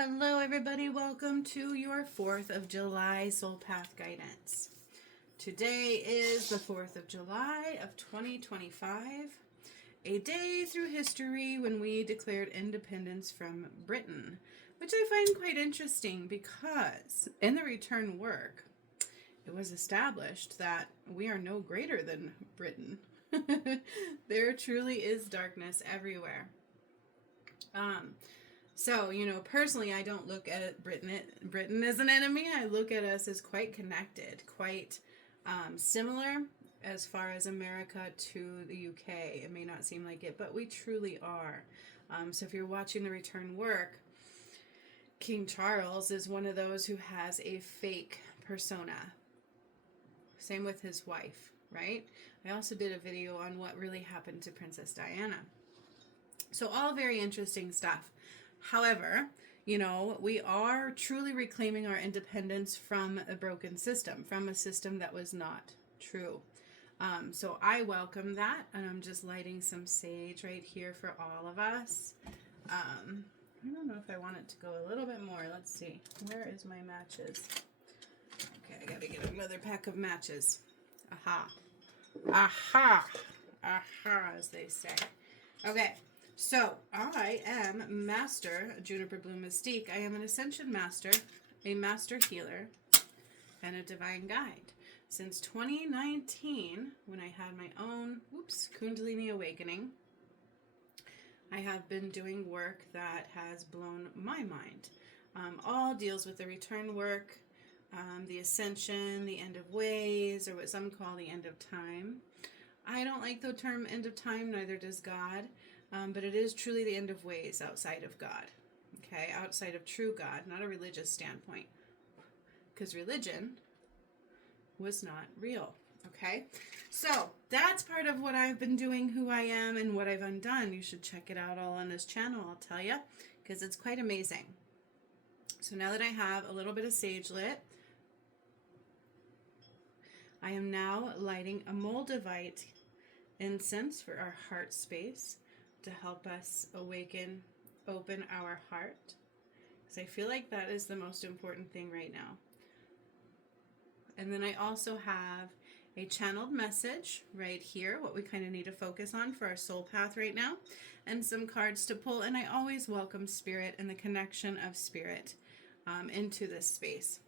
Hello, everybody. Welcome to your 4th of July Soul Path Guidance. Today is the 4th of July of 2025, a day through history when we declared independence from Britain, which I find quite interesting because in the return work, it was established that we are no greater than Britain. There truly is darkness everywhere. So, personally, I don't look at Britain as an enemy. I look at us as quite connected, quite similar as far as America to the UK. It may not seem like it, but we truly are. So if you're watching the return work, King Charles is one of those who has a fake persona. Same with his wife, right? I also did a video on what really happened to Princess Diana. So all very interesting stuff. However, we are truly reclaiming our independence from a broken system, from a system that was not true. So I welcome that, and I'm just lighting some sage right here for all of us. I don't know if I want it to go a little bit more. Let's see. Where is my matches? Okay, I gotta get another pack of matches. Aha. Aha. Aha, as they say. Okay. So, I am Master Juniper Bloom Mystique. I am an Ascension Master, a Master Healer, and a Divine Guide. Since 2019, when I had my own, Kundalini Awakening, I have been doing work that has blown my mind. All deals with the return work, the ascension, the end of ways, or what some call the end of time. I don't like the term end of time, neither does God. But it is truly the end of ways outside of God, okay? Outside of true God, not a religious standpoint, because religion was not real, okay? So that's part of what I've been doing, who I am, and what I've undone. You should check it out all on this channel, I'll tell you, because it's quite amazing. So now that I have a little bit of sage lit, I am now lighting a Moldavite incense for our heart space, to help us open our heart. Because I feel like that is the most important thing right now. And then I also have a channeled message right here, what we kind of need to focus on for our soul path right now, and some cards to pull. And I always welcome spirit and the connection of spirit into this space.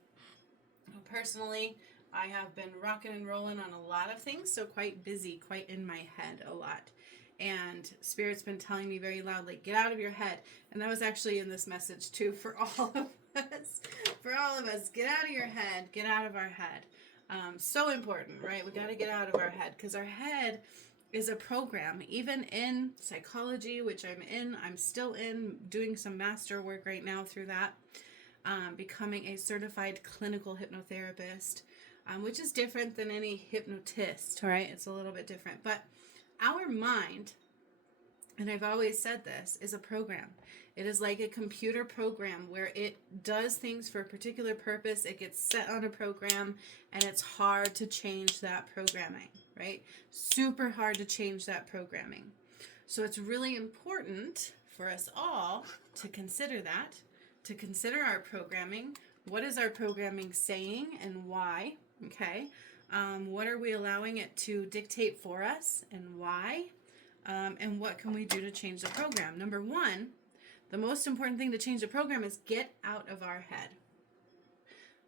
Personally, I have been rocking and rolling on a lot of things, so quite busy, quite in my head a lot. And Spirit's been telling me very loudly, get out of your head. And that was actually in this message too for all of us. For all of us, get out of your head, get out of our head. So important, right? We got to get out of our head because our head is a program. Even in psychology, which I'm still in, doing some master work right now through that. Becoming a certified clinical hypnotherapist, which is different than any hypnotist, right? It's a little bit different. But our mind, and I've always said this, is a program. It is like a computer program where it does things for a particular purpose. It gets set on a program, and it's hard to change that programming, right? Super hard to change that programming. So it's really important for us all to consider that, to consider our programming. What is our programming saying and why? Okay. What are we allowing it to dictate for us and why? And what can we do to change the program? Number one, the most important thing to change the program is get out of our head.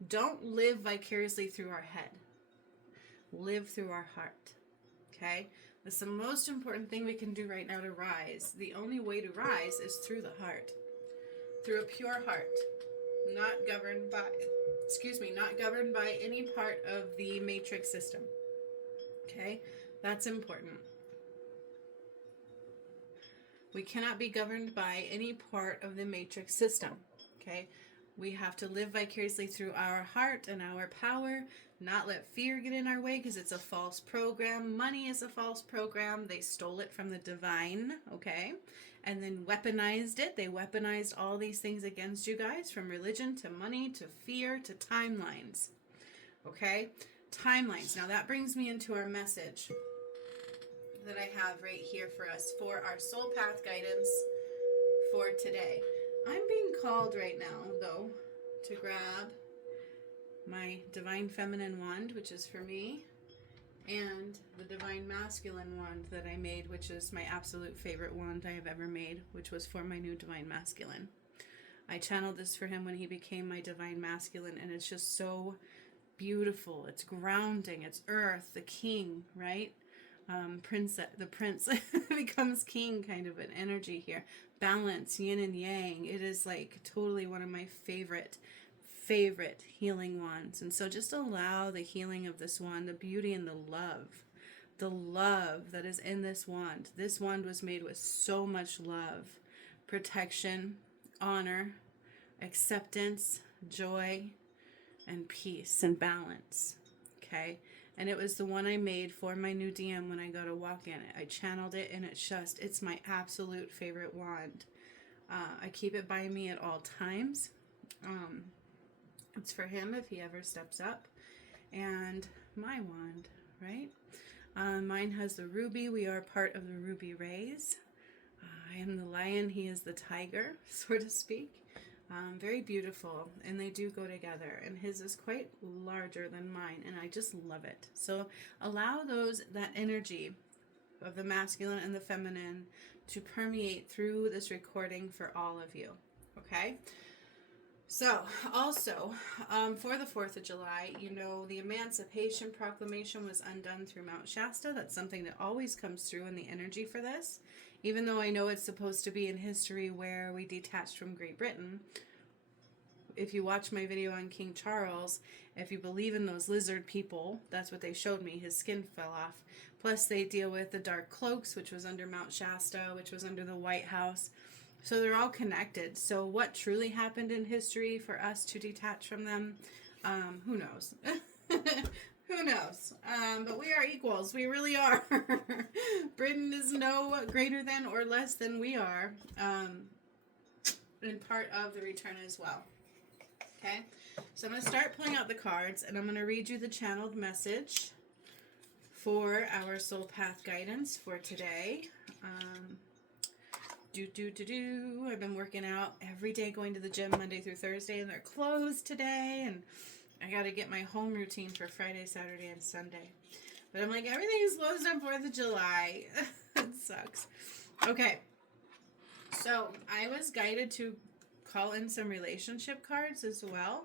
Don't live vicariously through our head. Live through our heart. Okay? That's the most important thing we can do right now to rise. The only way to rise is through the heart. Through a pure heart. Not governed by any part of the matrix system. Okay? That's important. We cannot be governed by any part of the matrix system. Okay? We have to live vicariously through our heart and our power, not let fear get in our way because it's a false program. Money is a false program. They stole it from the divine, okay? And then weaponized it. They weaponized all these things against you guys, from religion to money to fear to timelines, okay? Timelines. Now that brings me into our message that I have right here for us for our soul path guidance for today. I'm being called right now, though, to grab my Divine Feminine wand, which is for me, and the Divine Masculine wand that I made, which is my absolute favorite wand I have ever made, which was for my new Divine Masculine. I channeled this for him when he became my Divine Masculine, and it's just so beautiful. It's grounding. It's earth, the king, right? The prince becomes king, kind of an energy here. Balance, yin and yang. It is like totally one of my favorite healing wands. And so just allow the healing of this wand, the beauty and the love that is in this wand. This wand was made with so much love, protection, honor, acceptance, joy, and peace and balance. Okay. And it was the one I made for my new DM when I go to walk in it. I channeled it, and it's my absolute favorite wand. I keep it by me at all times. It's for him if he ever steps up. And my wand, right? Mine has the ruby. We are part of the ruby rays. I am the lion. He is the tiger, so to speak. Very beautiful, and they do go together, and his is quite larger than mine, and I just love it. So allow that energy of the masculine and the feminine to permeate through this recording for all of you. Okay, so also for the 4th of July, the Emancipation Proclamation was undone through Mount Shasta. That's something that always comes through in the energy for this. Even though I know it's supposed to be in history where we detached from Great Britain, if you watch my video on King Charles, if you believe in those lizard people, that's what they showed me. His skin fell off. Plus they deal with the dark cloaks, which was under Mount Shasta, which was under the White House. So they're all connected. So what truly happened in history for us to detach from them, who knows? Who knows? But we are equals. We really are. Britain is no greater than or less than we are. And part of the return as well. Okay? So I'm going to start pulling out the cards, and I'm going to read you the channeled message for our soul path guidance for today. I've been working out every day, going to the gym Monday through Thursday, and they're closed today, and I got to get my home routine for Friday, Saturday, and Sunday. But I'm like, everything's closed on 4th of July. It sucks. Okay. So I was guided to call in some relationship cards as well.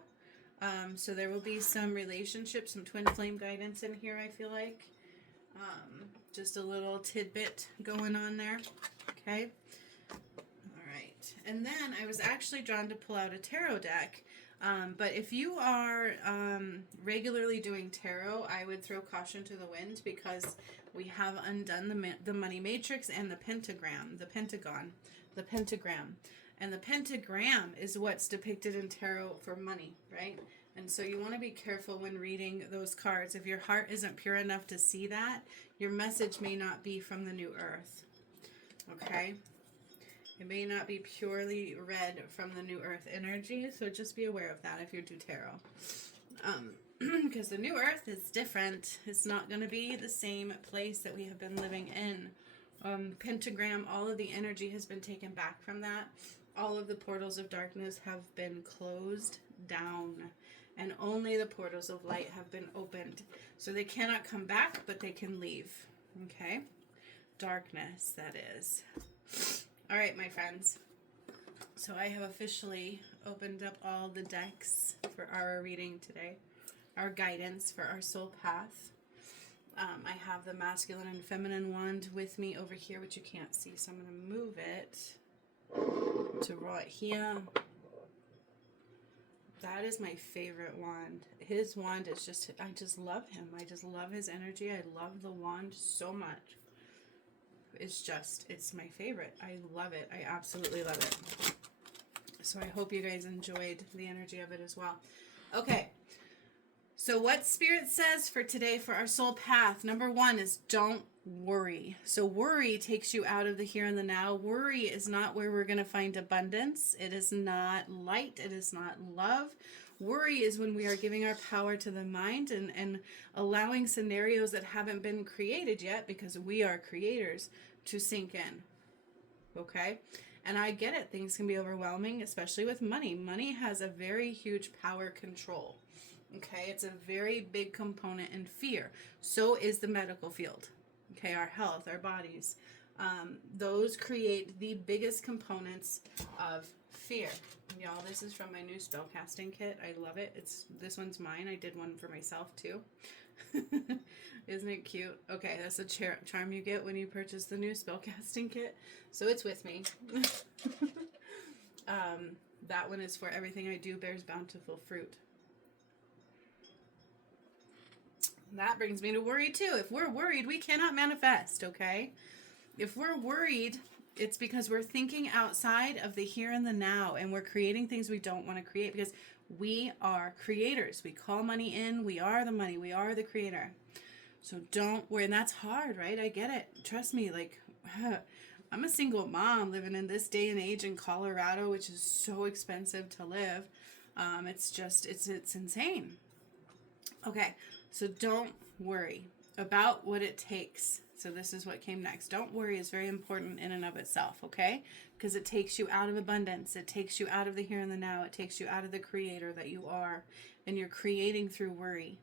So there will be some relationship, some twin flame guidance in here, I feel like. Just a little tidbit going on there. Okay. All right. And then I was actually drawn to pull out a tarot deck. But if you are regularly doing tarot, I would throw caution to the wind, because we have undone the money matrix and the pentagram. And the pentagram is what's depicted in tarot for money, right? And so you want to be careful when reading those cards. If your heart isn't pure enough to see that, your message may not be from the new earth. Okay? It may not be purely read from the new earth energy, so just be aware of that if you do tarot. Because the new earth is different. It's not going to be the same place that we have been living in. Pentagram, all of the energy has been taken back from that. All of the portals of darkness have been closed down, and only the portals of light have been opened. So they cannot come back, but they can leave. Okay? Darkness, that is. All right, my friends. So I have officially opened up all the decks for our reading today, our guidance for our soul path. I have the masculine and feminine wand with me over here, which you can't see, so I'm going to move it to right here. That is my favorite wand. His wand is just, I just love him. I just love his energy. I love the wand so much. It's my favorite. I love it. I absolutely love it. So I hope you guys enjoyed the energy of it as well. Okay. So what Spirit says for today for our soul path, number 1 is don't worry. So worry takes you out of the here and the now. Worry is not where we're going to find abundance. It is not light. It is not love. Worry is when we are giving our power to the mind and allowing scenarios that haven't been created yet, because we are creators, to sink in. Okay? And I get it. Things can be overwhelming, especially with money. Money has a very huge power control. Okay, it's a very big component in fear. So is the medical field. Okay, our health, our bodies. Those create the biggest components of fear. Y'all, this is from my new spellcasting kit. I love it. This one's mine. I did one for myself too. Isn't it cute? Okay, that's a charm you get when you purchase the new spellcasting kit. So it's with me. That one is for everything I do bears bountiful fruit. That brings me to worry too. If we're worried, we cannot manifest, okay? If we're worried, it's because we're thinking outside of the here and the now, and we're creating things we don't want to create, because we are creators. We call money in. We are the money. We are the creator. So don't worry. And that's hard, right? I get it. Trust me. Like, I'm a single mom living in this day and age in Colorado, which is so expensive to live. It's insane. Okay. So don't worry about what it takes. So this is what came next. Don't worry is very important in and of itself, okay? Because it takes you out of abundance. It takes you out of the here and the now. It takes you out of the creator that you are. And you're creating through worry.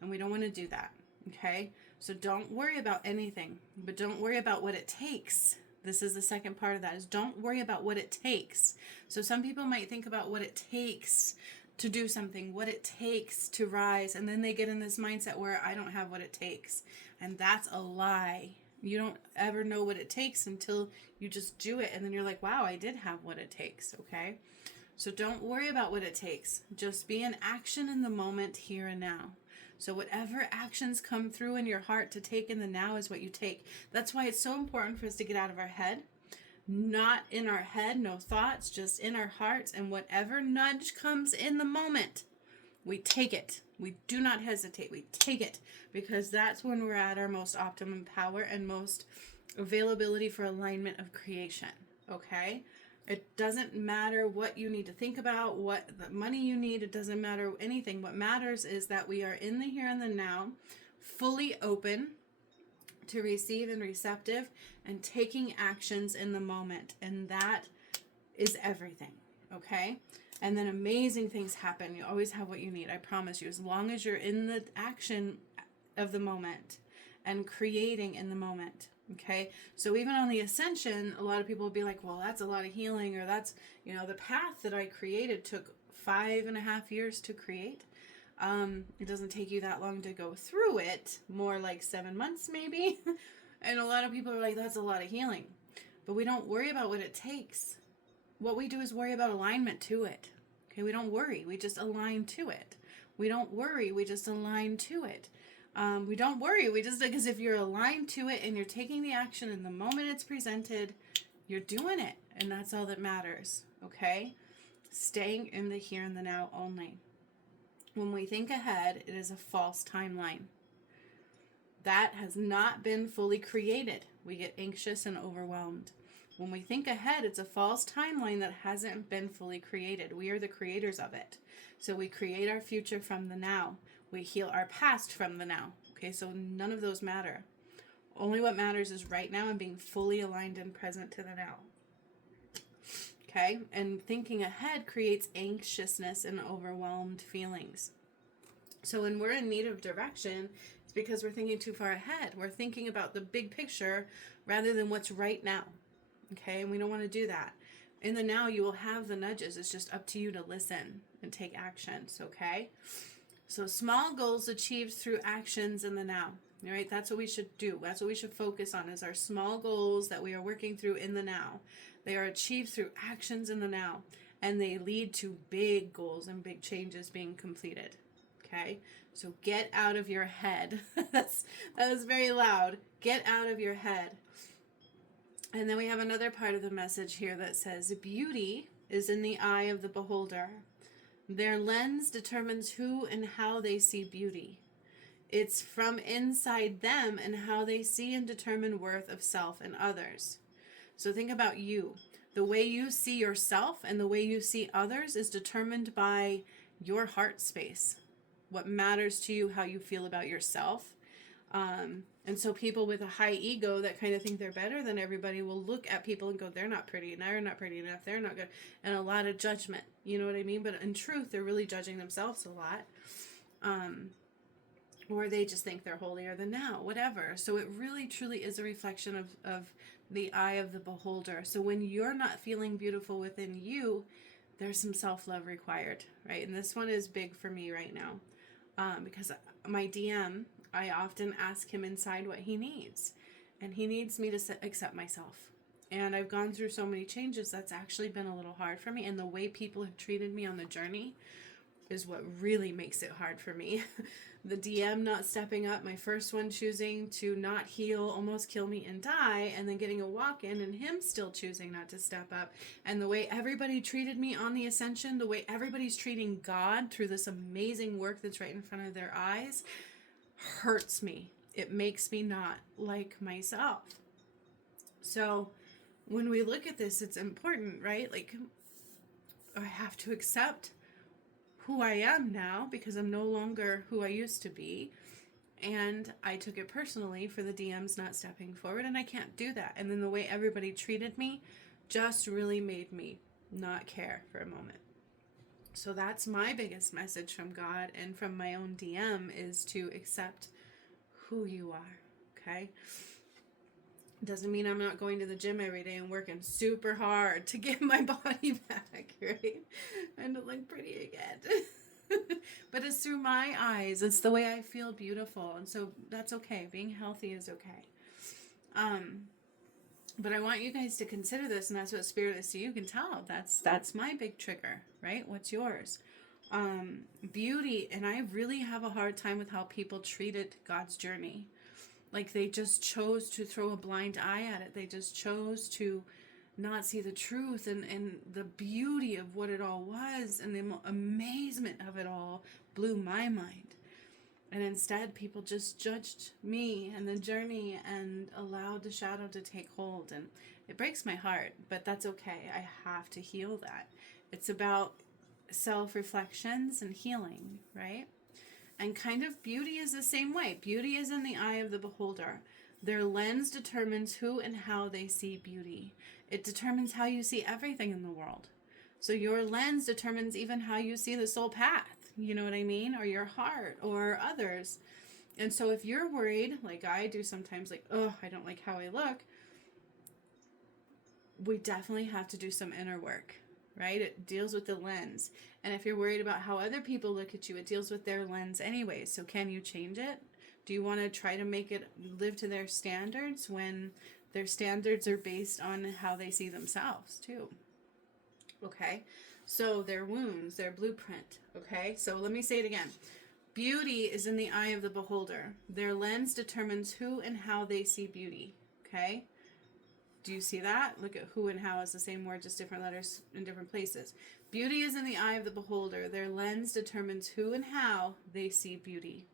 And we don't want to do that, okay? So don't worry about anything. But don't worry about what it takes. This is the second part of that, is don't worry about what it takes. So some people might think about what it takes to do something, what it takes to rise, and then they get in this mindset where I don't have what it takes. And that's a lie. You don't ever know what it takes until you just do it, and then you're like, wow, I did have what it takes, okay? So don't worry about what it takes. Just be in action in the moment, here and now. So whatever actions come through in your heart to take in the now is what you take. That's why it's so important for us to get out of our head. Not in our head, no thoughts, just in our hearts. And whatever nudge comes in the moment, we take it. We do not hesitate. We take it, because that's when we're at our most optimum power and most availability for alignment of creation. Okay? It doesn't matter what you need to think about, what the money you need. It doesn't matter anything. What matters is that we are in the here and the now, fully open to receive and receptive, and taking actions in the moment. And that is everything. Okay? And then amazing things happen. You always have what you need. I promise you. As long as you're in the action of the moment and creating in the moment. Okay? So even on the ascension, a lot of people will be like, well, that's a lot of healing, or that's, the path that I created took 5.5 years to create. It doesn't take you that long to go through it, more like 7 months maybe. And a lot of people are like, that's a lot of healing. But we don't worry about what it takes. What we do is worry about alignment to it. Okay, we don't worry, we just align to it. We don't worry, we just align to it. We don't worry, because if you're aligned to it and you're taking the action in the moment it's presented, you're doing it. And that's all that matters. Okay? Staying in the here and the now only. When we think ahead, it is a false timeline. That has not been fully created. We get anxious and overwhelmed. When we think ahead, it's a false timeline that hasn't been fully created. We are the creators of it. So we create our future from the now. We heal our past from the now. Okay, so none of those matter. Only what matters is right now and being fully aligned and present to the now. Okay, and thinking ahead creates anxiousness and overwhelmed feelings. So when we're in need of direction, it's because we're thinking too far ahead. We're thinking about the big picture rather than what's right now. Okay, and we don't want to do that. In the now, you will have the nudges. It's just up to you to listen and take actions, okay? So small goals achieved through actions in the now. All right, that's what we should do. That's what we should focus on, is our small goals that we are working through in the now. They are achieved through actions in the now, and they lead to big goals and big changes being completed. Okay, so get out of your head. That was very loud. Get out of your head. And then we have another part of the message here that says, beauty is in the eye of the beholder. Their lens determines who and how they see beauty. It's from inside them and how they see and determine worth of self and others. So think about you. The way you see yourself and the way you see others is determined by your heart space. What matters to you, how you feel about yourself. And so people with a high ego that kind of think they're better than everybody will look at people and go, they're not pretty, and they're not pretty enough, they're not good, and a lot of judgment. You know what I mean? But in truth, they're really judging themselves a lot. Or they just think they're holier than thou, whatever. So it really, truly is a reflection of the eye of the beholder. So when you're not feeling beautiful within you, there's some self-love required, right? And this one is big for me right now, because my DM, I often ask him inside what he needs, and he needs me to accept myself. And I've gone through so many changes, that's actually been a little hard for me. And the way people have treated me on the journey is what really makes it hard for me. The DM not stepping up, my first one choosing to not heal, almost kill me and die, and then getting a walk-in and him still choosing not to step up. And the way everybody treated me on the ascension, the way everybody's treating God through this amazing work that's right in front of their eyes, hurts me. It makes me not like myself. So when we look at this, it's important, right? Like, I have to accept who I am now, because I'm no longer who I used to be. And I took it personally for the DMs not stepping forward, and I can't do that. And then the way everybody treated me just really made me not care for a moment. So that's my biggest message from God and from my own DM, is to accept who you are, okay? Doesn't mean I'm not going to the gym every day and working super hard to get my body back, right? And to look pretty again. But it's through my eyes. It's the way I feel beautiful. And so that's okay. Being healthy is okay. But I want you guys to consider this, and that's what Spirit is. So you can tell. That's my big trigger, right? What's yours? Beauty. And I really have a hard time with how people treated God's journey. Like, they just chose to throw a blind eye at it. They just chose to not see the truth and the beauty of what it all was, and the amazement of it all blew my mind. And instead, people just judged me and the journey and allowed the shadow to take hold. And it breaks my heart, but that's okay. I have to heal that. It's about self-reflections and healing, right? And kind of beauty is the same way. Beauty is in the eye of the beholder. Their lens determines who and how they see beauty. It determines how you see everything in the world. So your lens determines even how you see the soul path, you know what I mean? Or your heart or others. And so if you're worried, like I do sometimes, like, oh, I don't like how I look, we definitely have to do some inner work, right? It deals with the lens. And if you're worried about how other people look at you, it deals with their lens anyway. So can you change it? Do you want to try to make it live to their standards when their standards are based on how they see themselves too? Okay, so their wounds, their blueprint. Okay, so let me say it again. Beauty is in the eye of the beholder. Their lens determines who and how they see beauty. Okay, do you see that? Look at who and how is the same word, just different letters in different places. Beauty is in the eye of the beholder. Their lens determines who and how they see beauty.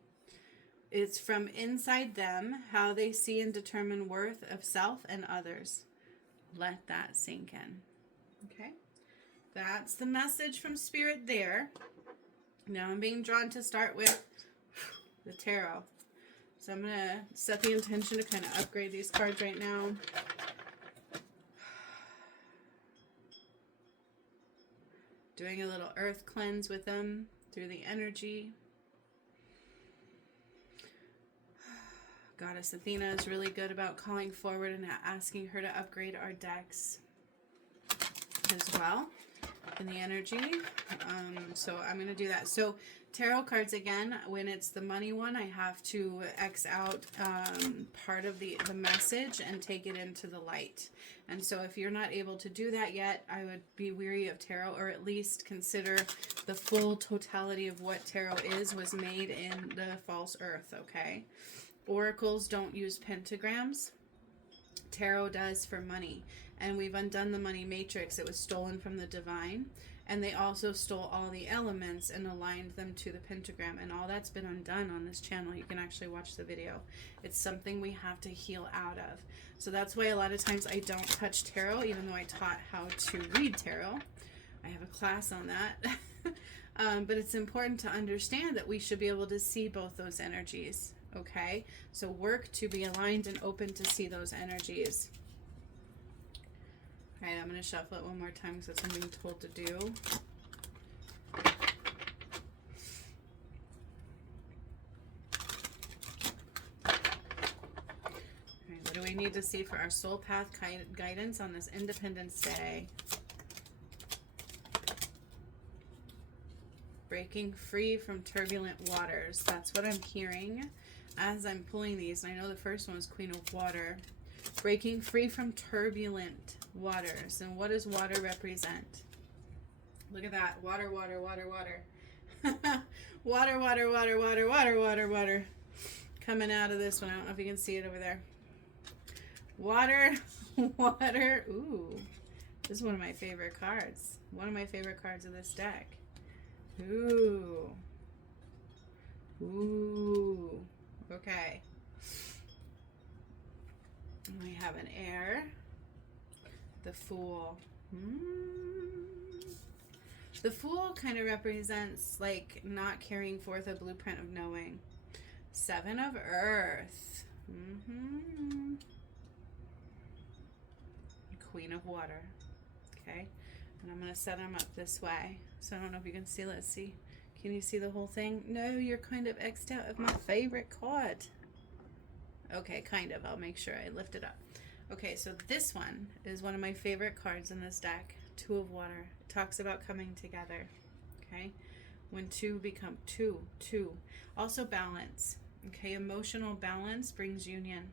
It's from inside them, how they see and determine worth of self and others. Let that sink in. Okay? That's the message from Spirit there. Now I'm being drawn to start with the tarot. So I'm going to set the intention to kind of upgrade these cards right now. Doing a little earth cleanse with them through the energy. Goddess Athena is really good about calling forward and asking her to upgrade our decks as well in the energy. So I'm going to do that. So tarot cards, again, when it's the money one, I have to X out part of the message and take it into the light. And so if you're not able to do that yet, I would be weary of tarot, or at least consider the full totality of what tarot was made in the false earth, okay? Oracles don't use pentagrams. Tarot does for money. And we've undone the money matrix. It was stolen from the divine. And they also stole all the elements and aligned them to the pentagram. And all that's been undone on this channel. You can actually watch the video. It's something we have to heal out of. So that's why a lot of times I don't touch tarot, even though I taught how to read tarot. I have a class on that. But it's important to understand that we should be able to see both those energies. okay? So work to be aligned and open to see those energies. All right, I'm going to shuffle it one more time because that's what I'm being told to do. What do we need to see for our soul path guidance on this Independence Day? Breaking free from turbulent waters. That's what I'm hearing as I'm pulling these. And I know the first one is Queen of Water. Breaking free from turbulent waters. And what does water represent? Look at that. Water, water, water, water. Water, water, water, water, water, water, water. Coming out of this one. I don't know if you can see it over there. Water, water. Ooh, this is one of my favorite cards. One of my favorite cards of this deck. Ooh. Ooh. Okay. We have an air. The Fool. The Fool kind of represents like not carrying forth a blueprint of knowing. Seven of Earth. Queen of Water. Okay, and I'm going to set them up this way. So I don't know if you can see. Let's see. Can you see the whole thing? No, you're kind of X'd out of my favorite card. Okay, kind of. I'll make sure I lift it up. Okay, so this one is one of my favorite cards in this deck. Two of Water. It talks about coming together. Okay, when two become two. Also balance. Okay, emotional balance brings union.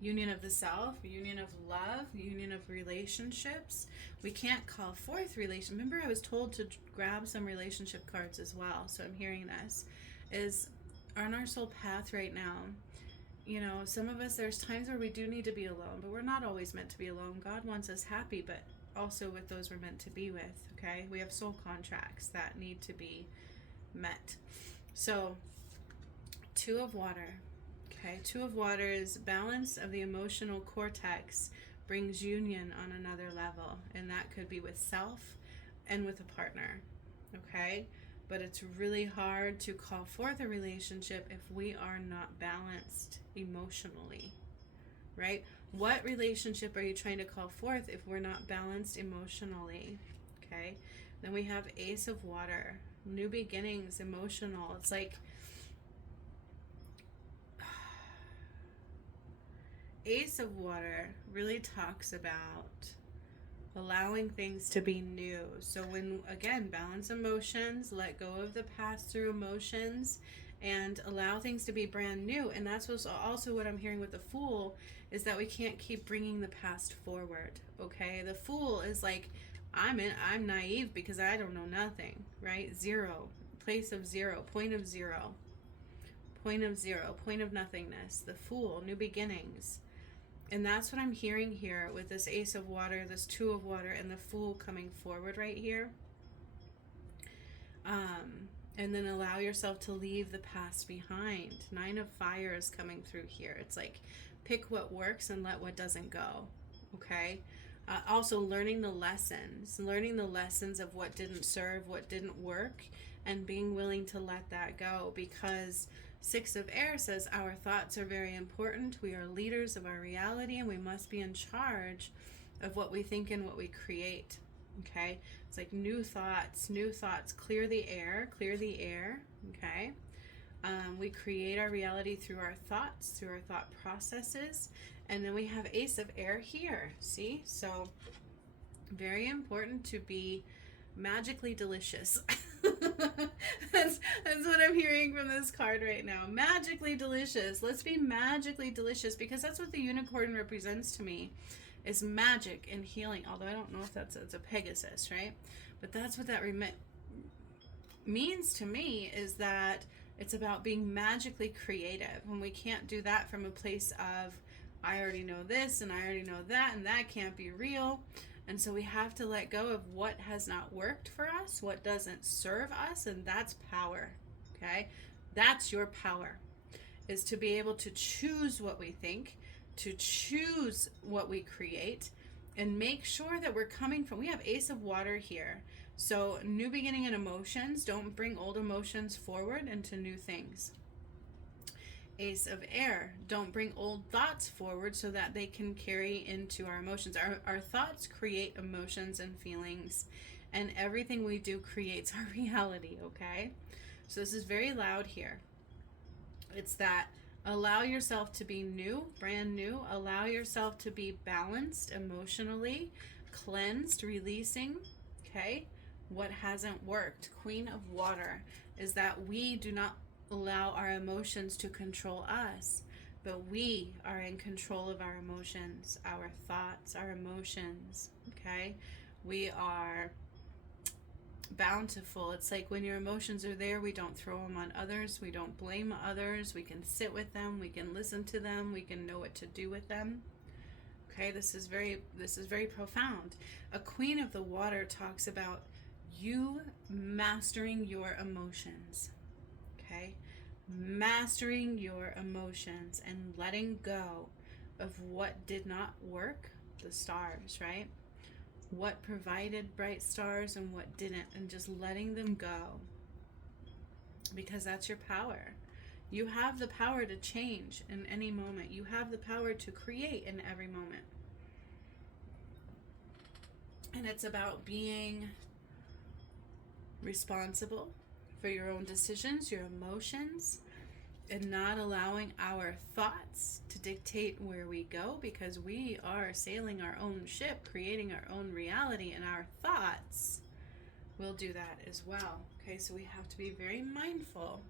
Union of the self, union of love, union of relationships. We can't call forth relation. Remember, I was told to grab some relationship cards as well. So I'm hearing this is on our soul path right now. You know, some of us, there's times where we do need to be alone, but we're not always meant to be alone. God wants us happy, but also with those we're meant to be with. Okay, we have soul contracts that need to be met. So, Two of Water. Okay, Two of Water is balance of the emotional cortex brings union on another level, and that could be with self and with a partner. Okay, but it's really hard to call forth a relationship if we are not balanced emotionally, right? What relationship are you trying to call forth if we're not balanced emotionally? Okay, then we have Ace of Water, new beginnings, emotional. It's like Ace of Water really talks about allowing things to be new. So when, again, balance emotions, let go of the past through emotions, and allow things to be brand new. And that's what's also what I'm hearing with the Fool, is that we can't keep bringing the past forward. Okay, the Fool is like, I'm naive because I don't know nothing, right? Zero, place of zero, point of zero, point of zero, point of nothingness. The Fool, new beginnings. And that's what I'm hearing here with this Ace of Water, this Two of Water, and the Fool coming forward right here. And then allow yourself to leave the past behind. Nine of Fire is coming through here. It's like, pick what works and let what doesn't go. Okay? Also learning the lessons of what didn't serve, what didn't work, and being willing to let that go, because Six of Air says our thoughts are very important. We are leaders of our reality, and we must be in charge of what we think and what we create. Okay? It's like new thoughts, clear the air, okay? We create our reality through our thoughts, through our thought processes. And then we have Ace of Air here, see? So very important to be magically delicious. that's what I'm hearing from this card right now. Magically delicious. Let's be magically delicious, because that's what the unicorn represents to me, is magic and healing. Although I don't know if it's a Pegasus, right? But that's what that means to me, is that it's about being magically creative. When we can't do that from a place of, I already know this and I already know that, and that can't be real. And so we have to let go of what has not worked for us, what doesn't serve us, and that's power, okay? That's your power, is to be able to choose what we think, to choose what we create, and make sure that we're coming from, we have Ace of Water here. So new beginning in emotions, don't bring old emotions forward into new things, Ace of Air, don't bring old thoughts forward so that they can carry into our emotions. Our thoughts create emotions and feelings, and everything we do creates our reality, okay? So this is very loud here. It's that allow yourself to be new, brand new. Allow yourself to be balanced emotionally, cleansed, releasing, okay? What hasn't worked. Queen of Water is that we do not allow our emotions to control us, but we are in control of our emotions, our thoughts, our emotions, okay? We are bountiful. It's like when your emotions are there, we don't throw them on others, we don't blame others, we can sit with them, we can listen to them, we can know what to do with them. Okay, this is very profound. A Queen of the Water talks about you mastering your emotions. Okay? Mastering your emotions and letting go of what did not work, the stars, right? What provided bright stars and what didn't, and just letting them go, because that's your power. You have the power to change in any moment. You have the power to create in every moment. And it's about being responsible for your own decisions, your emotions, and not allowing our thoughts to dictate where we go, because we are sailing our own ship, creating our own reality, and our thoughts will do that as well. Okay, so we have to be very mindful.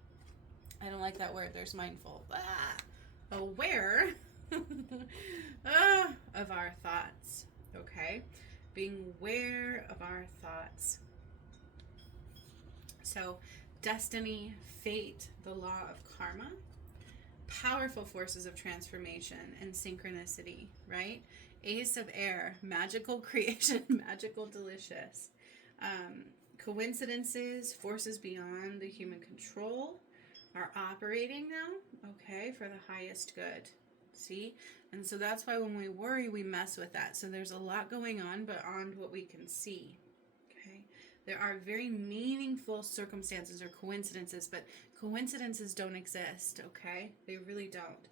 I don't like that word. There's mindful. Aware of our thoughts. Okay, being aware of our thoughts. So destiny, fate, the law of karma, powerful forces of transformation and synchronicity, right? Ace of Air, magical creation, magical delicious. Coincidences, forces beyond the human control are operating now, okay, for the highest good. See? And so that's why when we worry, we mess with that. So there's a lot going on beyond what we can see. There are very meaningful circumstances or coincidences, but coincidences don't exist, okay? They really don't.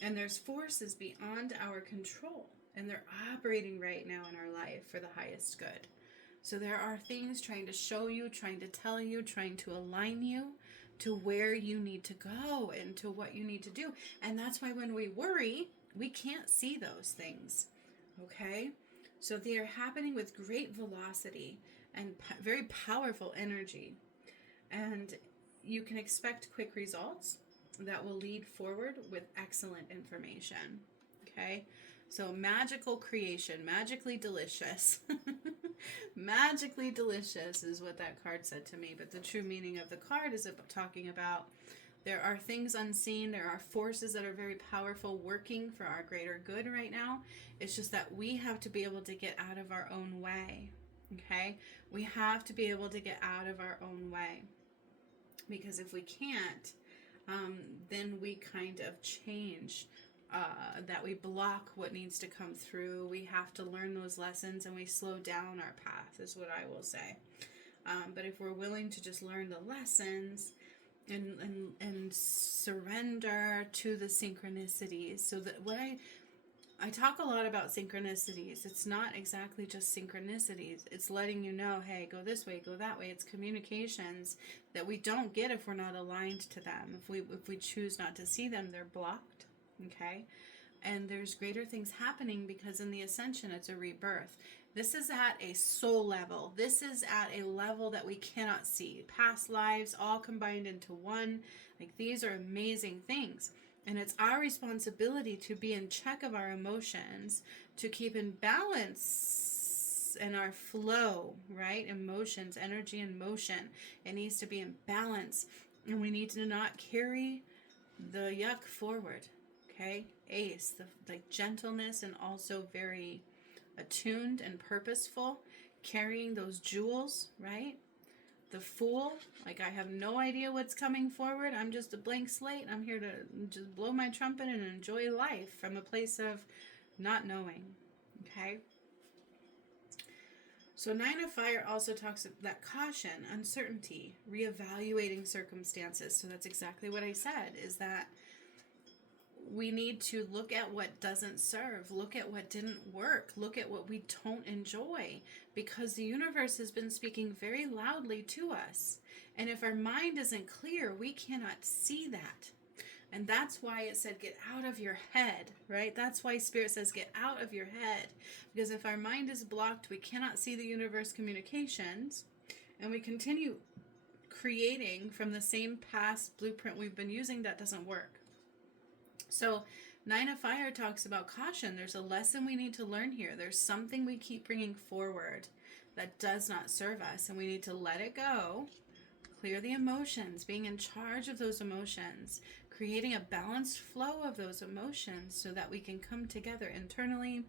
And there's forces beyond our control, and they're operating right now in our life for the highest good. So there are things trying to show you, trying to tell you, trying to align you to where you need to go and to what you need to do. And that's why when we worry, we can't see those things, okay? So they are happening with great velocity and very powerful energy. And you can expect quick results that will lead forward with excellent information. Okay? So magical creation, magically delicious. Magically delicious is what that card said to me. But the true meaning of the card is talking about there are things unseen. There are forces that are very powerful working for our greater good right now. It's just that we have to be able to get out of our own way. Okay? We have to be able to get out of our own way. Because if we can't, then we kind of change, that we block what needs to come through. We have to learn those lessons and we slow down our path, is what I will say. But if we're willing to just learn the lessons and surrender to the synchronicities, so that what I talk a lot about synchronicities. It's not exactly just synchronicities. It's letting you know, hey, go this way, go that way. It's communications that we don't get if we're not aligned to them. If we choose not to see them, they're blocked. Okay? And there's greater things happening because in the ascension, it's a rebirth. This is at a soul level. This is at a level that we cannot see. Past lives all combined into one. Like, these are amazing things. And it's our responsibility to be in check of our emotions, to keep in balance in our flow, right? Emotions, energy, and motion. It needs to be in balance. And we need to not carry the yuck forward, okay? Ace, the gentleness and also very attuned and purposeful, carrying those jewels, right? The Fool, like I have no idea what's coming forward. I'm just a blank slate. I'm here to just blow my trumpet and enjoy life from a place of not knowing. Okay? So 9 of Fire also talks about that caution, uncertainty, reevaluating circumstances. So that's exactly what I said, is that we need to look at what doesn't serve, look at what didn't work, look at what we don't enjoy, because the universe has been speaking very loudly to us. And if our mind isn't clear, we cannot see that. And that's why it said get out of your head, right? That's why Spirit says get out of your head. Because if our mind is blocked, we cannot see the universe communications, and we continue creating from the same past blueprint we've been using that doesn't work. So 9 of Fire talks about caution. There's a lesson we need to learn here. There's something we keep bringing forward that does not serve us, and we need to let it go, clear the emotions, being in charge of those emotions, creating a balanced flow of those emotions so that we can come together internally,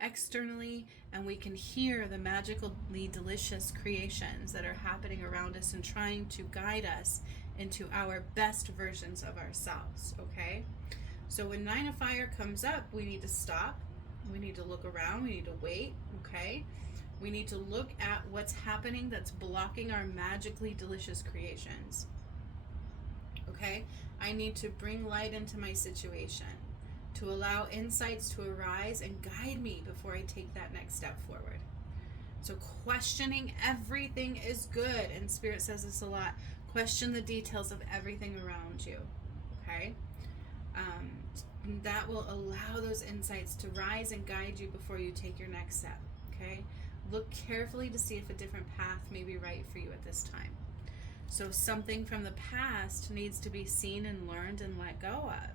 externally, and we can hear the magically delicious creations that are happening around us and trying to guide us into our best versions of ourselves, okay? So when 9 of Fire comes up, we need to stop. We need to look around. We need to wait, okay? We need to look at what's happening that's blocking our magically delicious creations, okay? I need to bring light into my situation to allow insights to arise and guide me before I take that next step forward. So questioning everything is good, and Spirit says this a lot. Question the details of everything around you, okay? That will allow those insights to rise and guide you before you take your next step, okay? Look carefully to see if a different path may be right for you at this time. So something from the past needs to be seen and learned and let go of.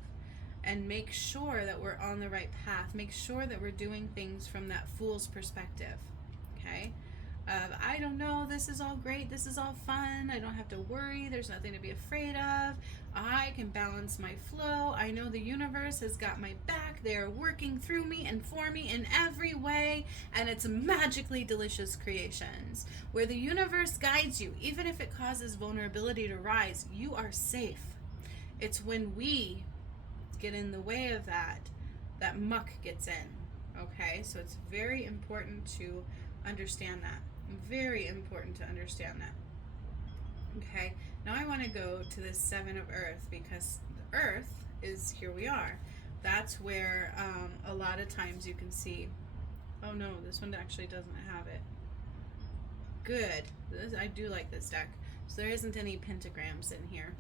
And make sure that we're on the right path. Make sure that we're doing things from that fool's perspective, okay? I don't know, this is all great, this is all fun, I don't have to worry, there's nothing to be afraid of, I can balance my flow, I know the universe has got my back, they're working through me and for me in every way, and it's magically delicious creations. Where the universe guides you, even if it causes vulnerability to rise, you are safe. It's when we get in the way of that muck gets in, okay? So it's very important to understand that. Very important to understand that. Okay, now I want to go to the 7 of Earth, because the Earth is, here we are. That's where a lot of times you can see, oh no, this one actually doesn't have it. Good. I do like this deck. So there isn't any pentagrams in here.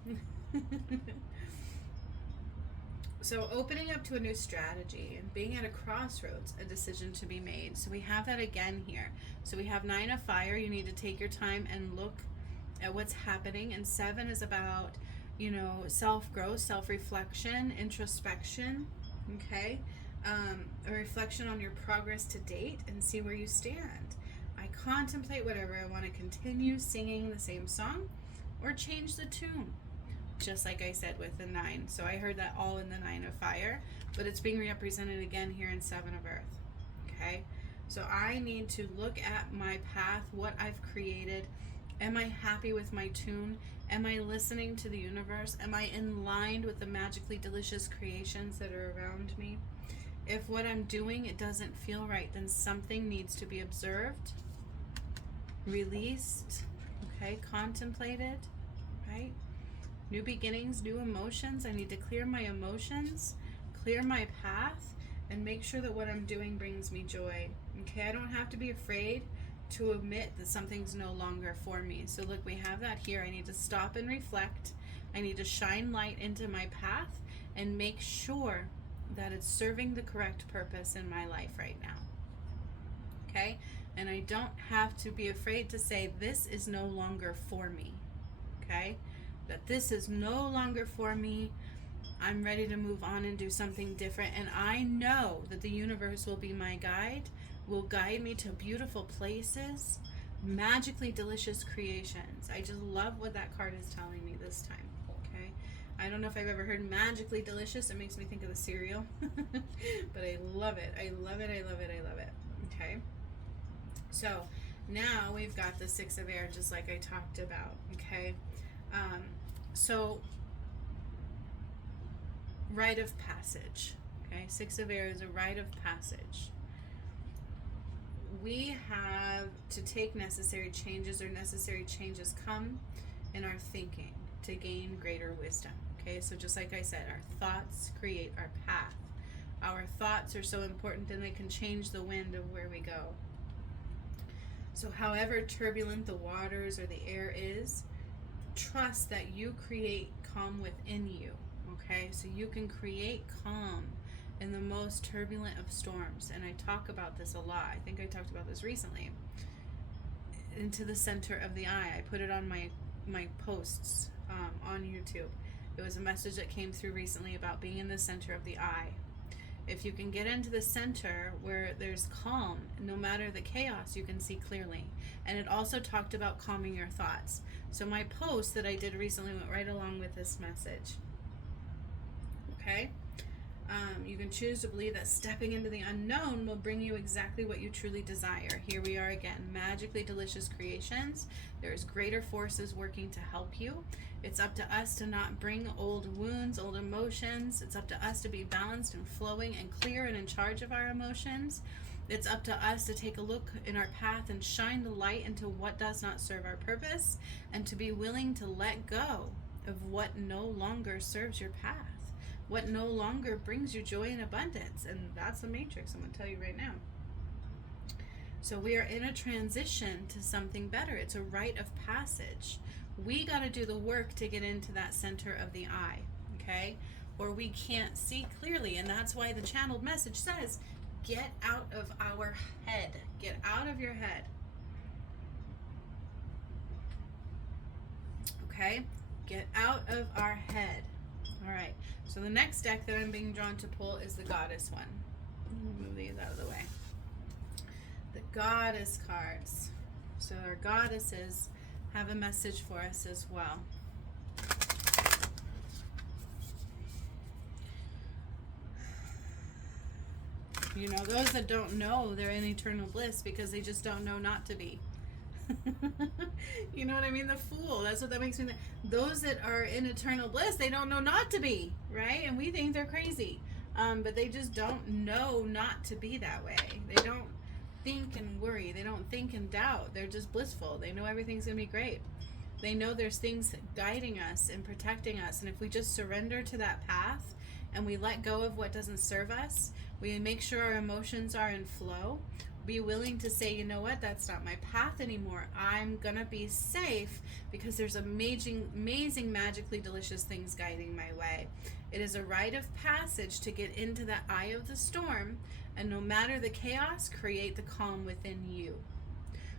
So opening up to a new strategy and being at a crossroads, a decision to be made. So we have that again here. So we have 9 of Fire. You need to take your time and look at what's happening. And 7 is about, you know, self-growth, self-reflection, introspection, okay? A reflection on your progress to date and see where you stand. I contemplate whatever. I want to continue singing the same song or change the tune. Just like I said with the 9. So I heard that all in the 9 of Fire, but it's being represented again here in 7 of Earth. Okay? So I need to look at my path, what I've created. Am I happy with my tune? Am I listening to the universe? Am I in line with the magically delicious creations that are around me? If what I'm doing, it doesn't feel right, then something needs to be observed, released, okay, contemplated, right? New beginnings, new emotions. I need to clear my emotions, clear my path, and make sure that what I'm doing brings me joy. Okay, I don't have to be afraid to admit that something's no longer for me. So look, we have that here. I need to stop and reflect. I need to shine light into my path and make sure that it's serving the correct purpose in my life right now. Okay, and I don't have to be afraid to say this is no longer for me. Okay, that this is no longer for me. I'm ready to move on and do something different. And I know that the universe will be my guide, will guide me to beautiful places, magically delicious creations. I just love what that card is telling me this time. Okay, I don't know if I've ever heard magically delicious. It makes me think of the cereal. But I love it. I love it. I love it. I love it. Okay, so now we've got the 6 of Air, just like I talked about. Okay, so rite of passage. Okay, 6 of Air is a rite of passage. We have to take necessary changes, or necessary changes come in our thinking to gain greater wisdom. Okay, so just like I said, our thoughts create our path. Our thoughts are so important, and they can change the wind of where we go. So however turbulent the waters or the air is, trust that you create calm within you. Okay, so you can create calm in the most turbulent of storms. And I talk about this a lot. I think I talked about this recently. Into the center of the eye. I put it on my posts on YouTube. It was a message that came through recently about being in the center of the eye. If you can get into the center where there's calm, no matter the chaos, you can see clearly. And it also talked about calming your thoughts. So my post that I did recently went right along with this message. Okay? You can choose to believe that stepping into the unknown will bring you exactly what you truly desire. Here we are again, magically delicious creations. There's greater forces working to help you. It's up to us to not bring old wounds, old emotions. It's up to us to be balanced and flowing and clear and in charge of our emotions. It's up to us to take a look in our path and shine the light into what does not serve our purpose, and to be willing to let go of what no longer serves your path. What no longer brings you joy and abundance. And that's the matrix, I'm going to tell you right now. So we are in a transition to something better. It's a rite of passage. We got to do the work to get into that center of the eye, okay? Or we can't see clearly. And that's why the channeled message says, get out of our head. Get out of your head. Okay? Get out of our head. All right, so the next deck that I'm being drawn to pull is the Goddess one. Move these out of the way. The Goddess cards. So our goddesses have a message for us as well. You know, those that don't know, they're in eternal bliss because they just don't know not to be. You know what I mean? The fool. That's what that makes me think. Those that are in eternal bliss, they don't know not to be, right? And we think they're crazy. But they just don't know not to be that way. They don't think and worry. They don't think and doubt. They're just blissful. They know everything's going to be great. They know there's things guiding us and protecting us. And if we just surrender to that path and we let go of what doesn't serve us, we make sure our emotions are in flow, be willing to say, you know what, that's not my path anymore. I'm gonna be safe because there's amazing, magically delicious things guiding my way. It is a rite of passage to get into the eye of the storm, and no matter the chaos, create the calm within you.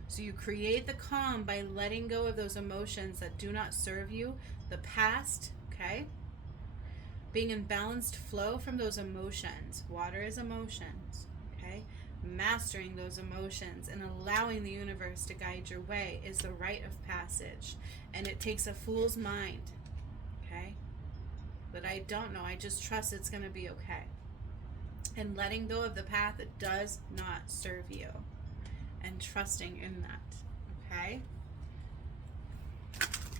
So you create the calm by letting go of those emotions that do not serve you, the past, okay? Being in balanced flow from those emotions. Water is emotions, okay? Mastering those emotions and allowing the universe to guide your way is the rite of passage. And it takes a fool's mind, okay? But I don't know. I just trust it's going to be okay. And letting go of the path that does not serve you. And trusting in that, okay?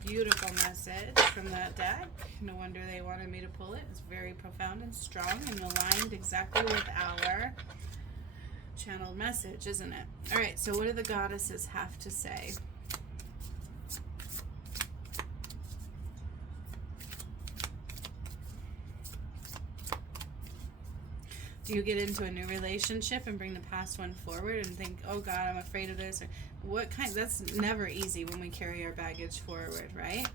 Beautiful message from that deck. No wonder they wanted me to pull it. It's very profound and strong and aligned exactly with our channeled message, isn't it? All right, so what do the goddesses have to say? Do you get into a new relationship and bring the past one forward and think, oh God, I'm afraid of this? Or what kind? That's never easy when we carry our baggage forward, right?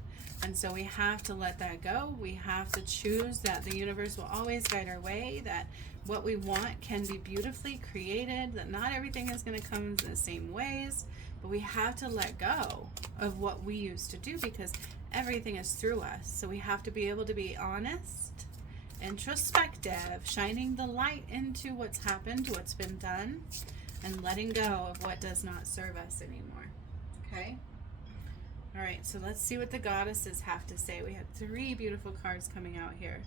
And so we have to let that go. We have to choose that the universe will always guide our way, that what we want can be beautifully created, that not everything is going to come in the same ways, but we have to let go of what we used to do because everything is through us. So we have to be able to be honest, introspective, shining the light into what's happened, what's been done, and letting go of what does not serve us anymore. Okay? All right, so let's see what the goddesses have to say. We had 3 beautiful cards coming out here.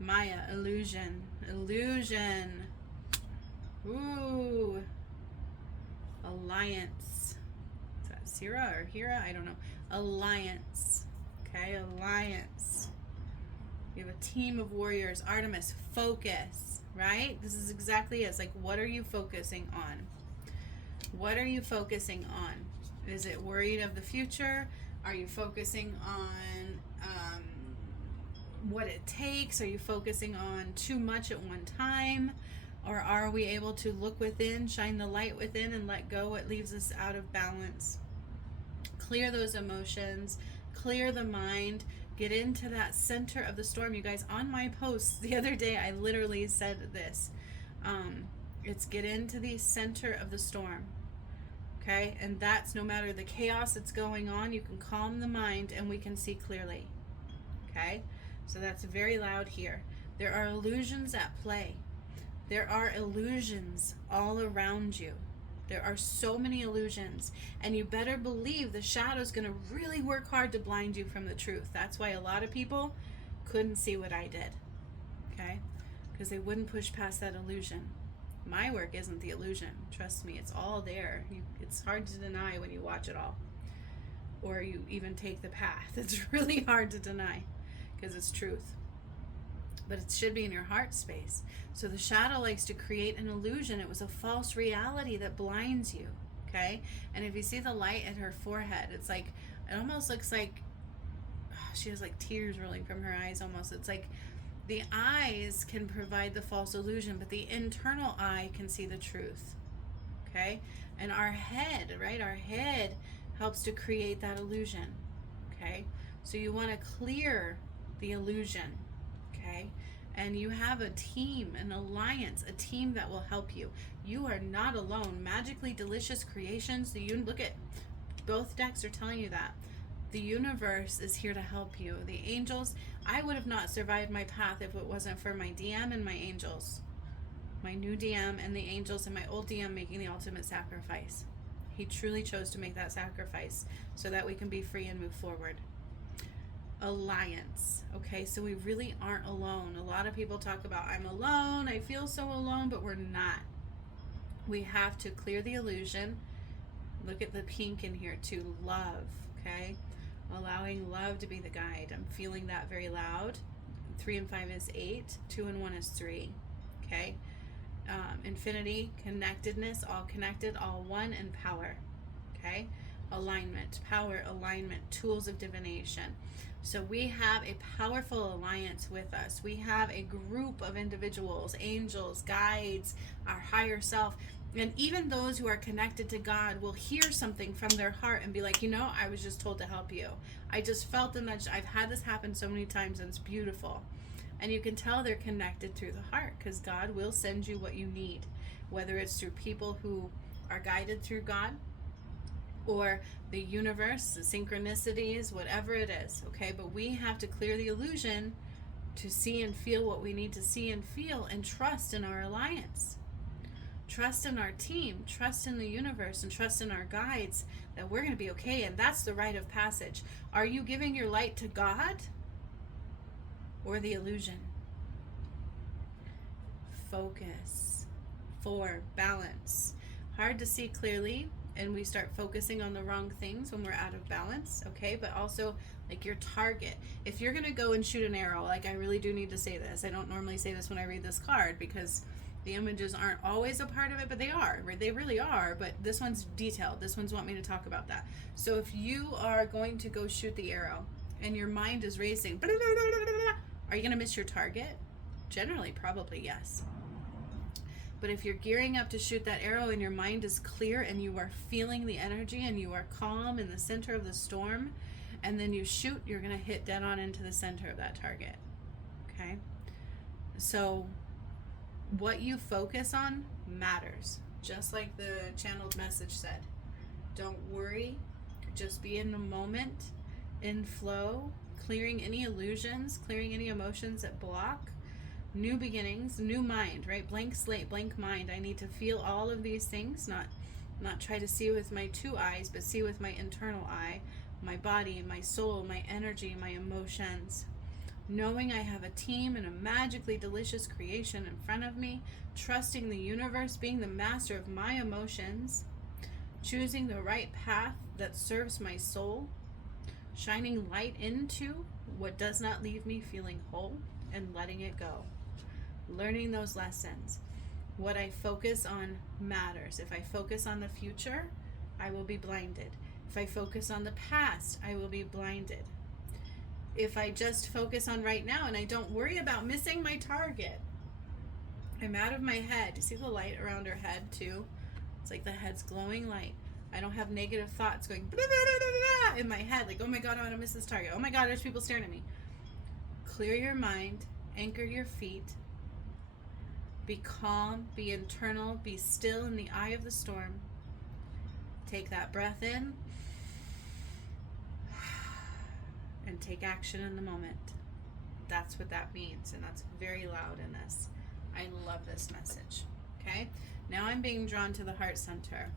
Maya, illusion. Illusion. Ooh. Alliance. Is that Sira or Hira? I don't know. Alliance. Okay, alliance. You have a team of warriors. Artemis, focus, right? This is exactly it. It's like, what are you focusing on? What are you focusing on? Is it worried of the future? Are you focusing on what it takes? Are you focusing on too much at one time? Or are we able to look within, shine the light within, and let go what leaves us out of balance? Clear those emotions, clear the mind, get into that center of the storm. You guys, on my posts the other day, I literally said this. It's get into the center of the storm. Okay? And that's no matter the chaos that's going on, you can calm the mind and we can see clearly. Okay? So that's very loud here. There are illusions at play. There are illusions all around you. There are so many illusions, and you better believe the shadow's going to really work hard to blind you from the truth. That's why a lot of people couldn't see what I did, okay? Because they wouldn't push past that illusion. My work isn't the illusion. Trust me, it's all there. It's hard to deny when you watch it all, or you even take the path. It's really hard to deny because it's truth. But it should be in your heart space. So the shadow likes to create an illusion. It was a false reality that blinds you, okay? And if you see the light at her forehead, it's like, it almost looks like she has like tears rolling from her eyes almost. It's like the eyes can provide the false illusion, but the internal eye can see the truth, okay? And our head, right? Our head helps to create that illusion, okay? So you want to clear the illusion. Okay? And you have a team, an alliance, a team that will help you. You are not alone. Magically delicious creations. Look at both decks are telling you that. The universe is here to help you. The angels, I would have not survived my path if it wasn't for my DM and my angels. My new DM and the angels and my old DM making the ultimate sacrifice. He truly chose to make that sacrifice so that we can be free and move forward. Alliance. Okay, so we really aren't alone. A lot of people talk about, I'm alone, I feel so alone, but we're not. We have to clear the illusion. Look at the pink in here too. Love. Okay, allowing love to be the guide. I'm feeling that very loud. 3 and 5 is 8. 2 and 1 is 3. Okay, infinity, connectedness, all connected, all one, and power. Okay, alignment, power, alignment, tools of divination. So we have a powerful alliance with us. We have a group of individuals, angels, guides, our higher self. And even those who are connected to God will hear something from their heart and be like, I was just told to help you. I just felt the nudge. I've had this happen so many times and it's beautiful. And you can tell they're connected through the heart because God will send you what you need, whether it's through people who are guided through God, or the universe, the synchronicities, whatever it is, okay? But we have to clear the illusion to see and feel what we need to see and feel, and trust in our alliance. Trust in our team, trust in the universe, and trust in our guides that we're going to be okay, and that's the rite of passage. Are you giving your light to God or the illusion? Focus. 4, balance. Hard to see clearly, and we start focusing on the wrong things when we're out of balance, okay? But also, like your target. If you're going to go and shoot an arrow, like I really do need to say this. I don't normally say this when I read this card because the images aren't always a part of it, but they are. They really are, but this one's detailed. This one's want me to talk about that. So if you are going to go shoot the arrow and your mind is racing, are you going to miss your target? Generally, probably yes. But if you're gearing up to shoot that arrow and your mind is clear and you are feeling the energy and you are calm in the center of the storm, and then you shoot, you're going to hit dead on into the center of that target. Okay? So what you focus on matters. Just like the channeled message said. Don't worry. Just be in the moment, in flow, clearing any illusions, clearing any emotions that block. New beginnings, new mind, right? Blank slate, blank mind. I need to feel all of these things, not try to see with my 2 eyes, but see with my internal eye, my body, my soul, my energy, my emotions. Knowing I have a team and a magically delicious creation in front of me, trusting the universe, being the master of my emotions, choosing the right path that serves my soul, shining light into what does not leave me feeling whole, and letting it go. Learning those lessons. What I focus on matters. If I focus on the future, I will be blinded. If I focus on the past, I will be blinded. if I just focus on right now and I don't worry about missing my target, I'm out of my head. You see the light around her head too? It's like the head's glowing light. I don't have negative thoughts going blah, blah, blah, blah, in my head, like, oh my God, I want to miss this target. Oh my God, there's people staring at me. Clear your mind, anchor your feet, be calm, be internal, be still in the eye of the storm. Take that breath in and take action in the moment. That's what that means, and that's very loud in this. I love this message. Okay, now I'm being drawn to the heart center.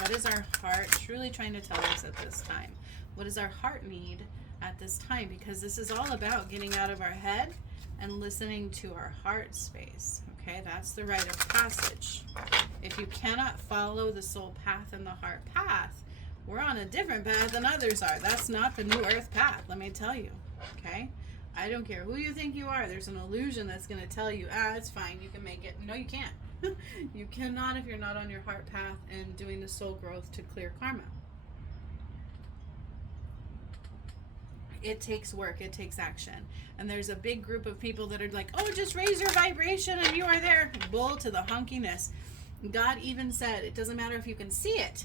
What is our heart truly trying to tell us at this time? What does our heart need at this time? Because this is all about getting out of our head and listening to our heart space. Okay, that's the rite of passage. If you cannot follow the soul path and the heart path, we're on a different path than others are. That's not the new earth path, let me tell you. Okay, I don't care who you think you are. There's an illusion that's going to tell you, it's fine, you can make it. No, you can't. You cannot if you're not on your heart path and doing the soul growth to clear karma. It takes work, it takes action. And there's a big group of people that are like, oh, just raise your vibration and you are there. Bull to the honkiness. God even said, it doesn't matter if you can see it.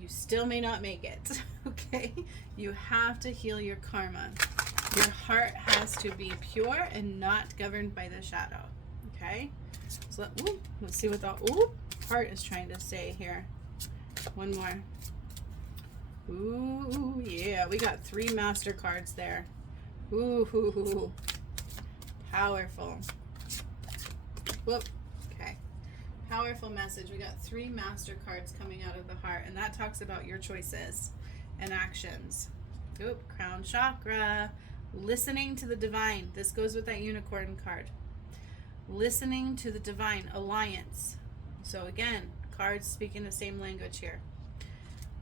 You still may not make it. Okay? You have to heal your karma. Your heart has to be pure and not governed by the shadow. Okay? So let's see what the heart is trying to say here. One more. Ooh, yeah, we got 3 master cards there. Ooh, powerful. Whoop. Okay. Powerful message. We got 3 master cards coming out of the heart, and that talks about your choices and actions. Oop, crown chakra. Listening to the divine. This goes with that unicorn card. Listening to the divine. Alliance. So again, cards speaking the same language here.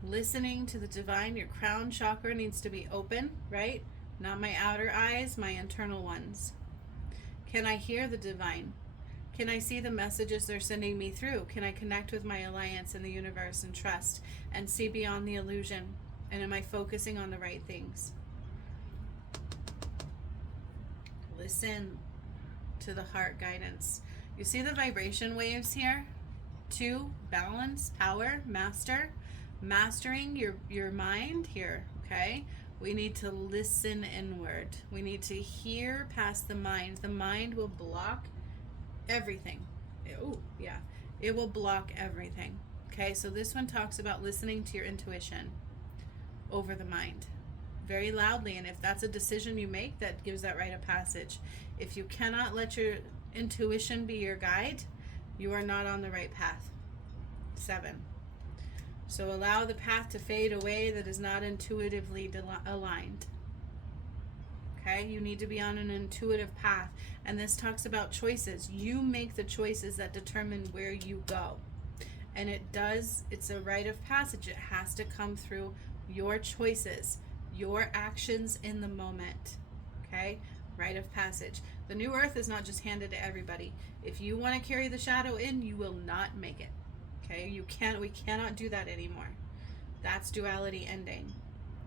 Listening to the divine. Your crown chakra needs to be open, right? Not my outer eyes, my internal ones. Can I hear the divine? Can I see the messages they're sending me through? Can I connect with my alliance in the universe and trust and see beyond the illusion? And am I focusing on the right things? Listen to the heart guidance. You see the vibration waves here? 2, balance, power, master. Mastering your mind here, okay? We need to listen inward. We need to hear past the mind. The mind will block everything. Oh, yeah. It will block everything. Okay, so this one talks about listening to your intuition over the mind very loudly. And if that's a decision you make, that gives that rite of passage. If you cannot let your intuition be your guide, you are not on the right path. 7. So allow the path to fade away that is not intuitively aligned. Okay, you need to be on an intuitive path. And this talks about choices. You make the choices that determine where you go. And it's a rite of passage. It has to come through your choices, your actions in the moment. Okay, rite of passage. The new earth is not just handed to everybody. If you want to carry the shadow in, you will not make it. Okay, we cannot do that anymore. That's duality ending.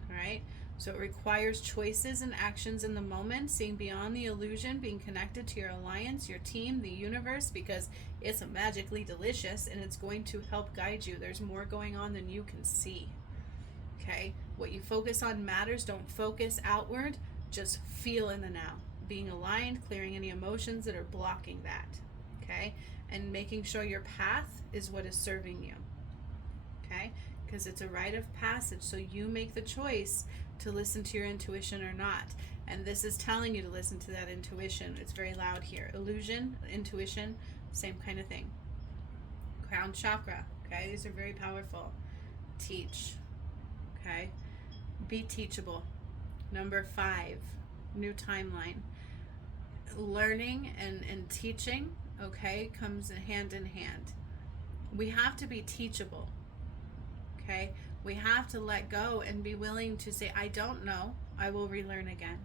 All right, so it requires choices and actions in the moment, seeing beyond the illusion, being connected to your alliance, your team, the universe, because it's magically delicious and it's going to help guide you. There's more going on than you can see. Okay, what you focus on matters. Don't focus outward, just feel in the now. Being aligned, clearing any emotions that are blocking that. Okay, and making sure your path is what is serving you. Okay, because it's a rite of passage, so you make the choice to listen to your intuition or not. And this is telling you to listen to that intuition. It's very loud here. Illusion, intuition, same kind of thing. Crown chakra. Okay, these are very powerful. Teach. Okay, be teachable. Number 5, new timeline. Learning and teaching, okay, comes hand in hand. We have to be teachable. Okay, we have to let go and be willing to say, I don't know, I will relearn again.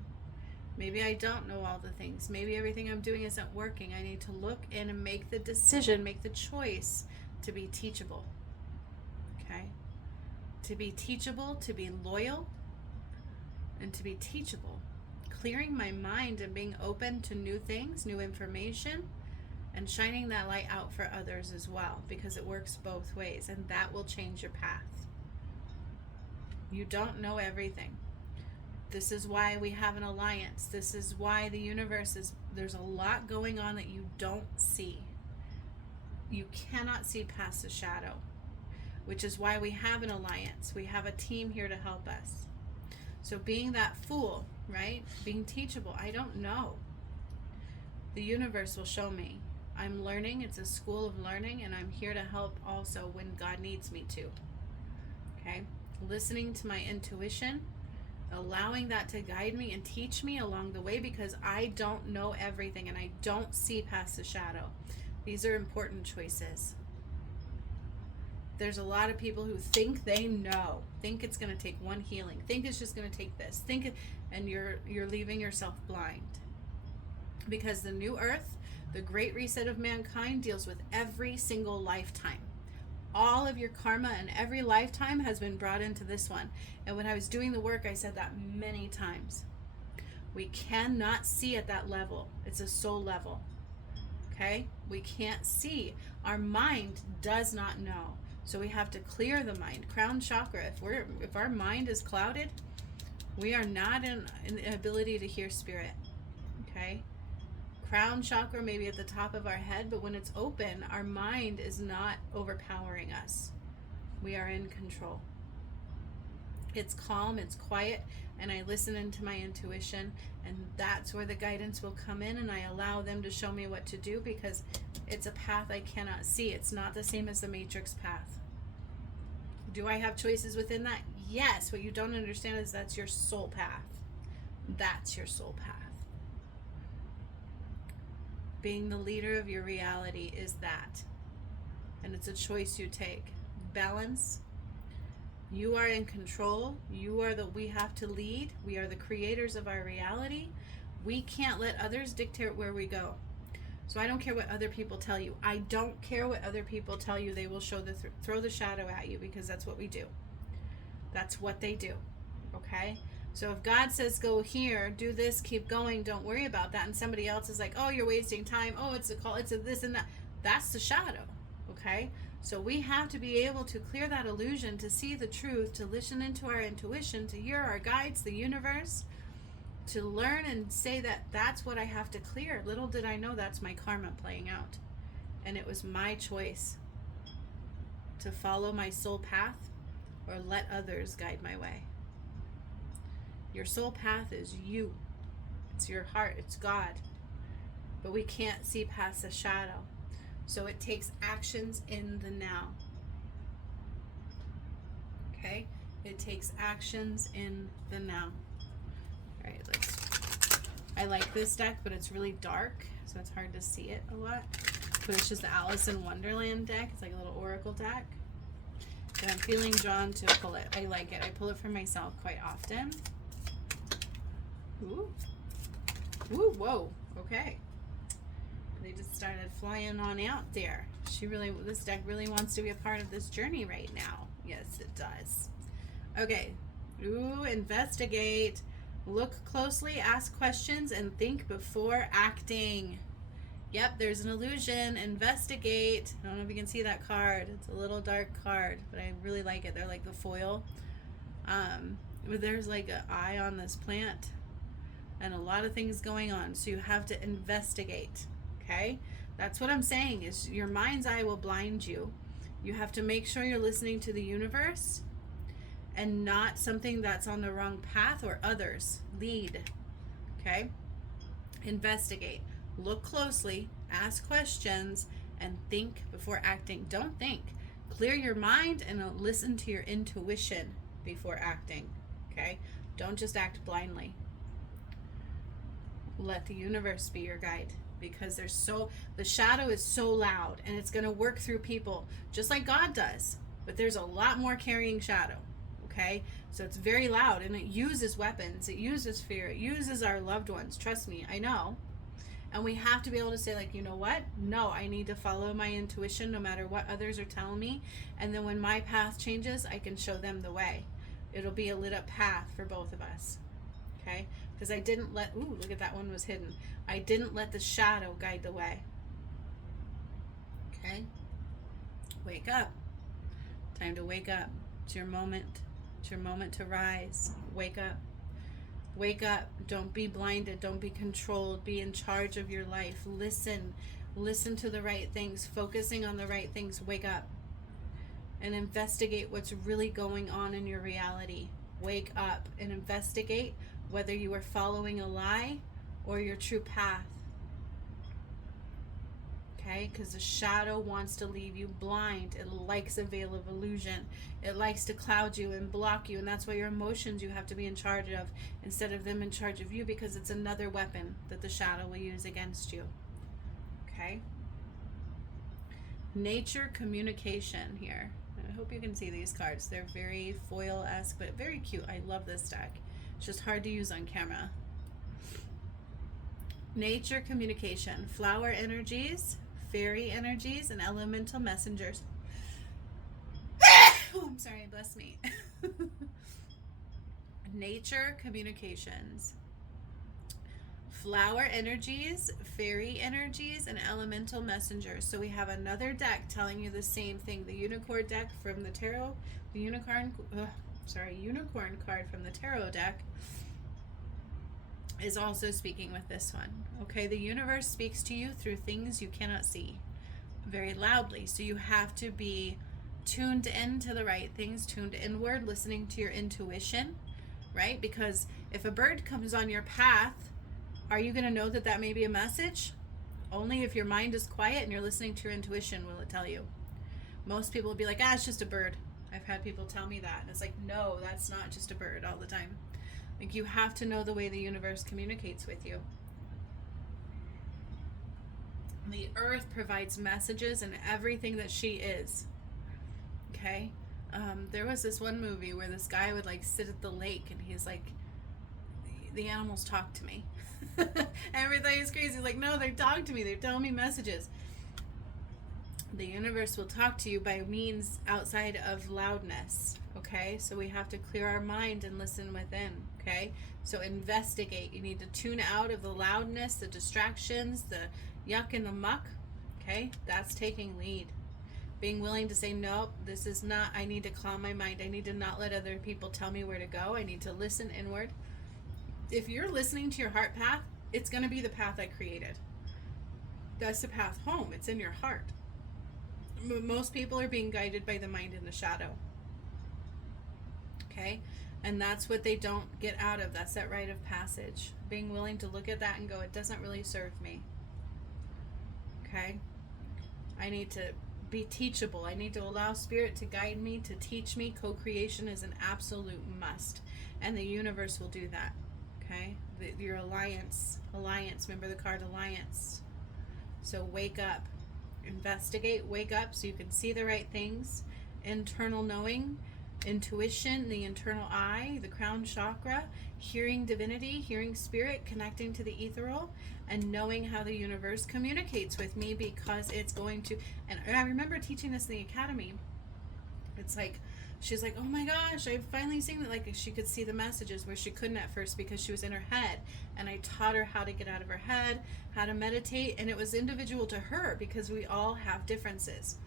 Maybe I don't know all the things. Maybe everything I'm doing isn't working. I need to look in and make the decision, make the choice to be teachable. Okay, to be teachable, to be loyal, and to be teachable, clearing my mind and being open to new things, new information, and shining that light out for others as well, because it works both ways, and that will change your path. You don't know everything. This is why we have an alliance. This is why the universe is, there's a lot going on that you don't see. You cannot see past the shadow, which is why we have an alliance. We have a team here to help us. So being that fool, right? Being teachable. I don't know. The universe will show me. I'm learning. It's a school of learning, and I'm here to help also when God needs me to. Okay? Listening to my intuition, allowing that to guide me and teach me along the way, because I don't know everything and I don't see past the shadow. These are important choices. There's a lot of people who think they know, think it's going to take one healing, think it's just going to take this, and you're leaving yourself blind. Because the new earth, the great reset of mankind, deals with every single lifetime. All of your karma and every lifetime has been brought into this one. And when I was doing the work, I said that many times. We cannot see at that level. It's a soul level. Okay? We can't see. Our mind does not know. So we have to clear the mind. Crown chakra. If our mind is clouded, we are not in the ability to hear spirit. Okay? Crown chakra may be at the top of our head, but when it's open, our mind is not overpowering us. We are in control. It's calm, it's quiet, and I listen into my intuition, and that's where the guidance will come in, and I allow them to show me what to do, because it's a path I cannot see. It's not the same as the matrix path. Do I have choices within that? Yes. What you don't understand is that's your soul path. That's your soul path. Being the leader of your reality is that. And it's a choice you take. Balance. You are in control. We have to lead. We are the creators of our reality. We can't let others dictate where we go. So I don't care what other people tell you. I don't care what other people tell you. They will throw the shadow at you, because that's what we do. That's what they do. Okay? So if God says, go here, do this, keep going, don't worry about that, and somebody else is like, oh, you're wasting time, oh, it's a call, it's a this and that, that's the shadow, okay? So we have to be able to clear that illusion, to see the truth, to listen into our intuition, to hear our guides, the universe, to learn and say that that's what I have to clear. Little did I know that's my karma playing out. And it was my choice to follow my soul path or let others guide my way. Your soul path is you. It's your heart. It's God. But we can't see past the shadow. So it takes actions in the now. Okay? It takes actions in the now. All right, I like this deck, but it's really dark, so it's hard to see it a lot. But it's just the Alice in Wonderland deck. It's like a little oracle deck. And I'm feeling drawn to pull it. I like it. I pull it for myself quite often. Ooh. Ooh, whoa. Okay. They just started flying on out there. This deck really wants to be a part of this journey right now. Yes, it does. Okay. Ooh, investigate. Look closely, ask questions, and think before acting. Yep, there's an illusion. Investigate. I don't know if you can see that card. It's a little dark card, but I really like it. They're like the foil. But there's like an eye on this plant. And a lot of things going on, so you have to investigate. Okay, that's what I'm saying, is your mind's eye will blind you. You have to make sure you're listening to the universe and not something that's on the wrong path or others. Lead. Okay, investigate, look closely, ask questions, and think before acting. Don't think. Clear your mind and listen to your intuition before acting. Okay, don't just act blindly. Let the universe be your guide, because the shadow is so loud, and it's going to work through people just like God does, but there's a lot more carrying shadow. Okay, so it's very loud, and it uses weapons, it uses fear, it uses our loved ones. Trust me, I know. And we have to be able to say, like, you know what, no, I need to follow my intuition no matter what others are telling me, and then when my path changes, I can show them the way. It'll be a lit up path for both of us. Okay? Because I didn't let, ooh, look at that one was hidden. I didn't let the shadow guide the way. Okay? Wake up. Time to wake up. It's your moment. It's your moment to rise. Wake up. Wake up. Don't be blinded. Don't be controlled. Be in charge of your life. Listen. Listen to the right things. Focusing on the right things. Wake up. And investigate what's really going on in your reality. Wake up and investigate whether you are following a lie or your true path. Okay? Because the shadow wants to leave you blind. It likes a veil of illusion. It likes to cloud you and block you. And that's why your emotions you have to be in charge of instead of them in charge of you, because it's another weapon that the shadow will use against you. Okay? Nature communication here. I hope you can see these cards. They're very foil-esque, but very cute. I love this deck. It's just hard to use on camera. Nature communication. Flower energies, fairy energies, and elemental messengers. Oh, I'm sorry, bless me. Nature communications. Flower energies, fairy energies, and elemental messengers. So we have another deck telling you the same thing. The unicorn deck from the tarot, the unicorn card from the tarot deck is also speaking with this one. Okay, the universe speaks to you through things you cannot see very loudly. So you have to be tuned in to the right things, tuned inward, listening to your intuition, right? Because if a bird comes on your path, are you going to know that that may be a message? Only if your mind is quiet and you're listening to your intuition will it tell you. Most people will be like, it's just a bird. I've had people tell me that. And it's like, no, that's not just a bird all the time. Like, you have to know the way the universe communicates with you. The earth provides messages and everything that she is. Okay? There was this one movie where this guy would like sit at the lake and he's like, the animals talk to me. Everything is crazy. Like, no, they talk to me. They're telling me messages. The universe will talk to you by means outside of loudness. Okay? So we have to clear our mind and listen within. Okay? So investigate. You need to tune out of the loudness, the distractions, the yuck and the muck. Okay? That's taking lead. Being willing to say, nope, this is not, I need to calm my mind. I need to not let other people tell me where to go. I need to listen inward. If you're listening to your heart path, it's going to be the path I created. That's the path home. It's in your heart. Most people are being guided by the mind and the shadow. Okay? And that's what they don't get out of. That's that rite of passage. Being willing to look at that and go, it doesn't really serve me. Okay? I need to be teachable. I need to allow spirit to guide me, to teach me. Co-creation is an absolute must. And the universe will do that. Okay? Your alliance. Remember the card alliance. So wake up. Investigate. Wake up so you can see the right things. Internal knowing. Intuition. The internal eye. The crown chakra. Hearing divinity. Hearing spirit. Connecting to the ethereal. And knowing how the universe communicates with me, because it's going to... And I remember teaching this in the academy. It's like... She's like, oh my gosh, I've finally seen that. Like, she could see the messages where she couldn't at first because she was in her head. And I taught her how to get out of her head, how to meditate. And it was individual to her because we all have differences.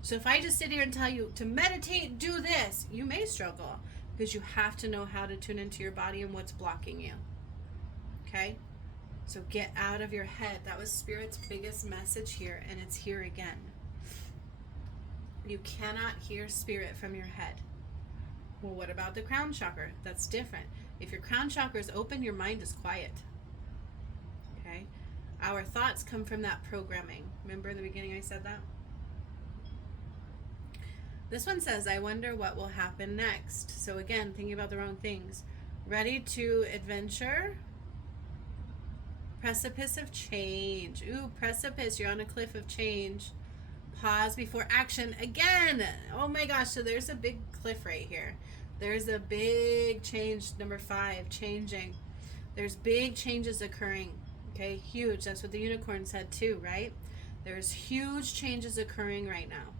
So if I just sit here and tell you to meditate, do this, you may struggle because you have to know how to tune into your body and what's blocking you. Okay? So get out of your head. That was Spirit's biggest message here, and it's here again. You cannot hear spirit from your head. Well, what about the crown chakra? That's different. If your crown chakra is open, your mind is quiet. Okay? Our thoughts come from that programming. Remember in the beginning I said that? This one says, I wonder what will happen next. So again, thinking about the wrong things. Ready to adventure? Precipice of change. Ooh, precipice. You're on a cliff of change. Pause before action again. Oh my gosh, so there's a big cliff right here. There's a big change, number 5, changing. There's big changes occurring. Okay, huge. That's what the unicorn said too, right? There's huge changes occurring right now.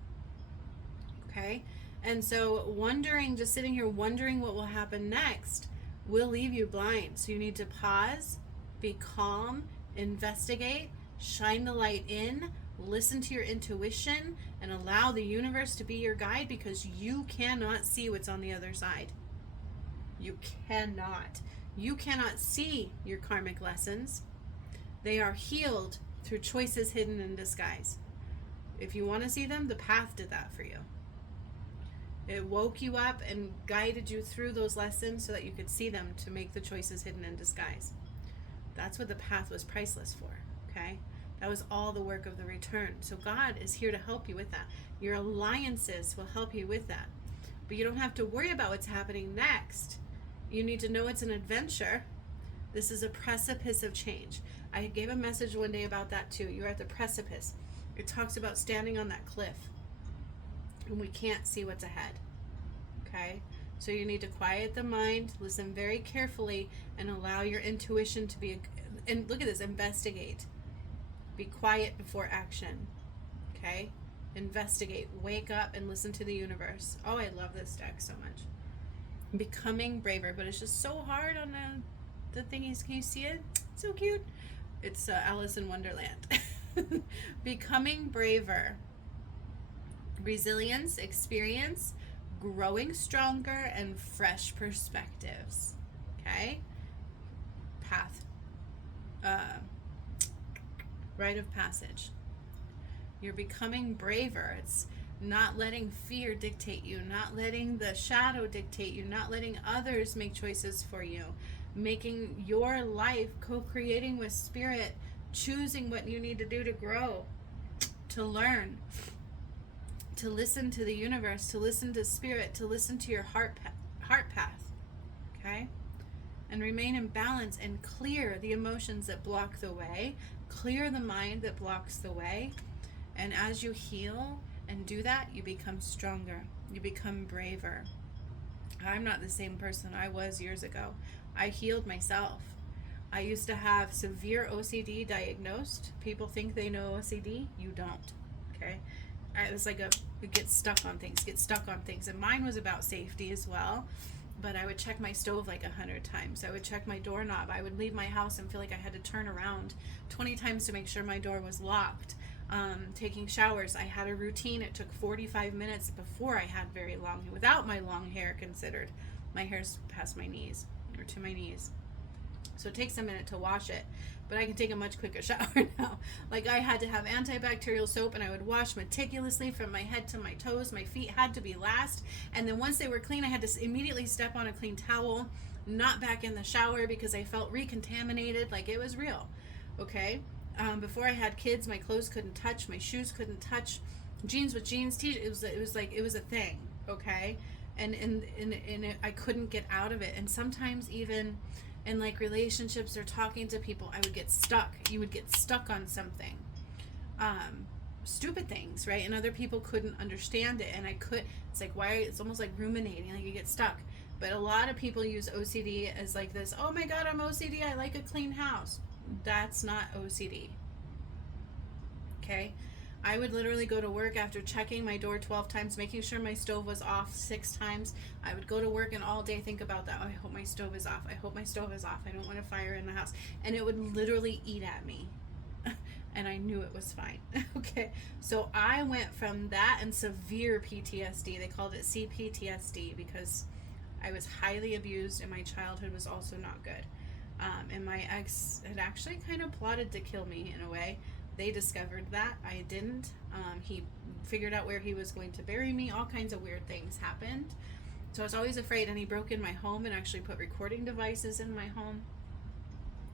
Okay, and so wondering, just sitting here wondering what will happen next. will leave you blind. So you need to pause, be calm, investigate, shine the light in, listen to your intuition, and allow the universe to be your guide, because you cannot see what's on the other side. You cannot. You cannot see your karmic lessons. They are healed through choices hidden in disguise. If you want to see them, the path did that for you. It woke you up and guided you through those lessons so that you could see them, to make the choices hidden in disguise. That's what the path was priceless for, okay? That was all the work of the return. So God is here to help you with that. Your alliances will help you with that. But you don't have to worry about what's happening next. You need to know it's an adventure. This is a precipice of change. I gave a message one day about that too. You're at the precipice. It talks about standing on that cliff, and we can't see what's ahead. Okay? So you need to quiet the mind, listen very carefully, and allow your intuition to be, and look at this, investigate. Be quiet before action. Okay? Investigate. Wake up and listen to the universe. Oh, I love this deck so much. Becoming braver, but it's just so hard on the thingies. Can you see it? So cute. It's Alice in Wonderland. Becoming braver. Resilience, experience, growing stronger, and fresh perspectives. Okay? Path. Rite of passage. You're becoming braver. It's not letting fear dictate you, not letting the shadow dictate you, not letting others make choices for you, making your life, co-creating with spirit, choosing what you need to do to grow, to learn, to listen to the universe, to listen to spirit, to listen to your heart path, okay? And remain in balance and clear the emotions that block the way, clear the mind that blocks the way. And as you heal and do that, you become stronger. You become braver. I'm not the same person I was years ago. I healed myself. I used to have severe OCD diagnosed. People think they know OCD. You don't. Okay? It was like get stuck on things. And mine was about safety as well. But I would check my stove like 100 times. I would check my doorknob. I would leave my house and feel like I had to turn around 20 times to make sure my door was locked. Taking showers, I had a routine. It took 45 minutes before I had very long, without my long hair considered. My hair's past my knees, or to my knees. So it takes a minute to wash it, but I can take a much quicker shower now. Like, I had to have antibacterial soap, and I would wash meticulously from my head to my toes. My feet had to be last, and then once they were clean, I had to immediately step on a clean towel, not back in the shower, because I felt recontaminated. Like, it was real. Okay? Before I had kids, my clothes couldn't touch, my shoes couldn't touch, jeans with jeans, t-shirts, it was a thing, okay? And I couldn't get out of it. And sometimes even in like relationships or talking to people, I would get stuck. You would get stuck on something, stupid things, right? And other people couldn't understand it, and it's like, why? It's almost like ruminating, like you get stuck. But a lot of people use OCD as like this, oh my God, I'm OCD, I like a clean house. That's not OCD. Okay? I would literally go to work after checking my door 12 times, making sure my stove was off 6 times. I would go to work and all day think about that. Oh, I hope my stove is off. I hope my stove is off. I don't want a fire in the house. And it would literally eat at me. And I knew it was fine. Okay? So I went from that and severe PTSD. They called it CPTSD because I was highly abused and my childhood was also not good. And my ex had actually kind of plotted to kill me in a way. They discovered that. I didn't. He figured out where he was going to bury me. All kinds of weird things happened. So I was always afraid, and he broke in my home and actually put recording devices in my home.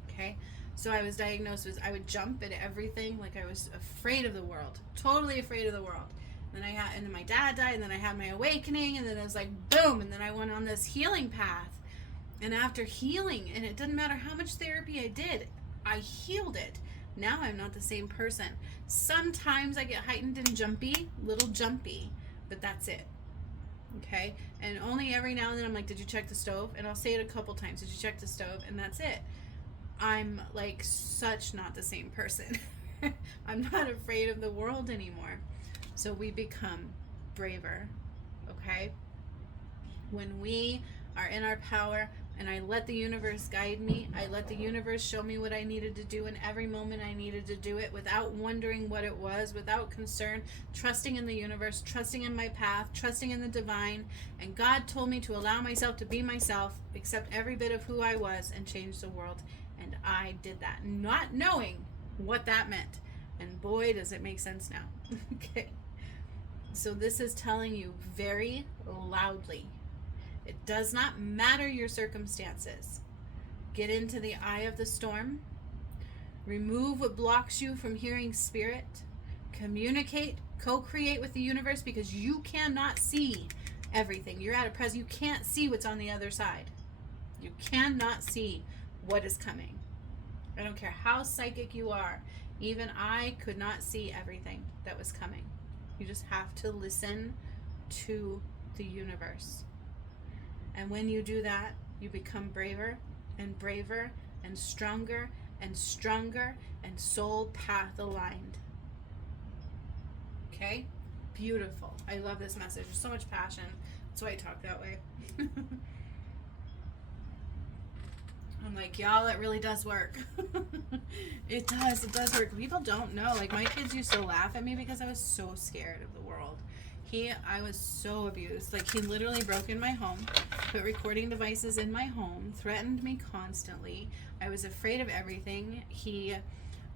Okay? So I was diagnosed with, I would jump at everything, like I was afraid of the world. Totally afraid of the world. And then my dad died, and then I had my awakening, and then it was like, boom, and then I went on this healing path. And after healing, and it didn't matter how much therapy I did, I healed it. Now I'm not the same person. Sometimes I get heightened and little jumpy, but that's it. Okay? And only every now and then I'm like, did you check the stove? And I'll say it a couple times, did you check the stove? And that's it. I'm like such not the same person. I'm not afraid of the world anymore. So we become braver. Okay? When we are in our power, And I let the universe guide me. I let the universe show me what I needed to do in every moment I needed to do it, without wondering what it was, without concern, trusting in the universe, trusting in my path, trusting in the divine. And God told me to allow myself to be myself, accept every bit of who I was, and change the world. And I did that, not knowing what that meant. And boy, does it make sense now. Okay. So this is telling you very loudly, it does not matter your circumstances. Get into the eye of the storm. Remove what blocks you from hearing spirit. Communicate, co-create with the universe, because you cannot see everything. You're at a present. You can't see what's on the other side. You cannot see what is coming. I don't care how psychic you are. Even I could not see everything that was coming. You just have to listen to the universe. And when you do that, you become braver and braver and stronger and stronger and soul path aligned. Okay? Beautiful. I love this message. There's so much passion. That's why I talk that way. I'm like, y'all, it really does work. It does work. People don't know. Like, my kids used to laugh at me because I was so scared of the world. I was so abused. Like, he literally broke in my home, put recording devices in my home, threatened me constantly. I was afraid of everything.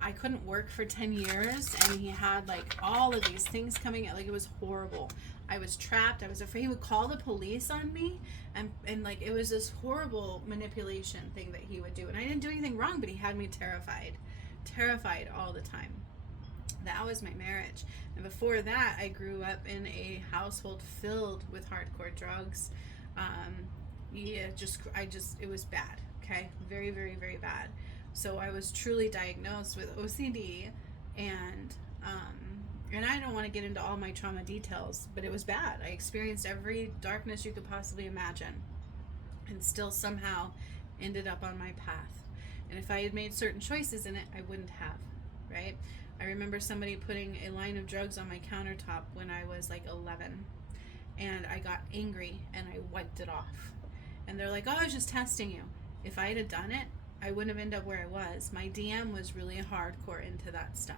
I couldn't work for 10 years, and he had like all of these things coming out. Like, it was horrible. I was trapped. I was afraid. He would call the police on me, and like, it was this horrible manipulation thing that he would do. And I didn't do anything wrong, but he had me terrified all the time. That was my marriage. And before that, I grew up in a household filled with hardcore drugs. It was bad. Okay. Very, very, very bad. So I was truly diagnosed with OCD, and I don't want to get into all my trauma details, but it was bad. I experienced every darkness you could possibly imagine, and still somehow ended up on my path. And if I had made certain choices in it, I wouldn't have, right? I remember somebody putting a line of drugs on my countertop when I was like 11, and I got angry and I wiped it off. And they're like, oh, I was just testing you. If I had done it, I wouldn't have ended up where I was. My DM was really hardcore into that stuff.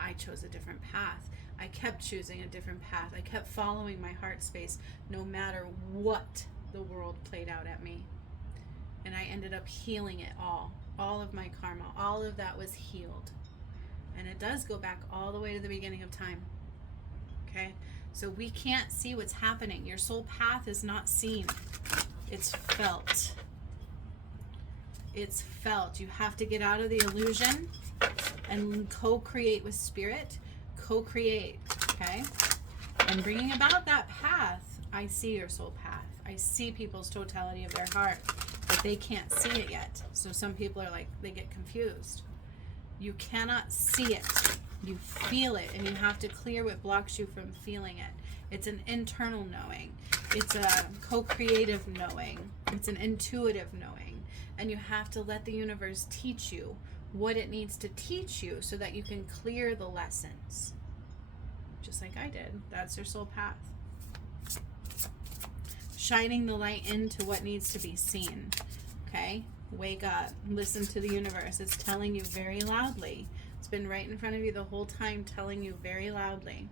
I chose a different path. I kept choosing a different path. I kept following my heart space no matter what the world played out at me. And I ended up healing it all. All of my karma, all of that was healed. And it does go back all the way to the beginning of time. Okay? So we can't see what's happening. Your soul path is not seen. It's felt. It's felt. You have to get out of the illusion and co-create with spirit. Co-create. Okay? And bringing about that path, I see your soul path. I see people's totality of their heart, but they can't see it yet. So some people are like, they get confused. You cannot see it. You feel it, and you have to clear what blocks you from feeling it. It's an internal knowing. It's a co-creative knowing. It's an intuitive knowing. And you have to let the universe teach you what it needs to teach you so that you can clear the lessons. Just like I did. That's your soul path. Shining the light into what needs to be seen. Okay? Wake up. Listen to the universe. It's telling you very loudly. It's been right in front of you the whole time, telling you very loudly.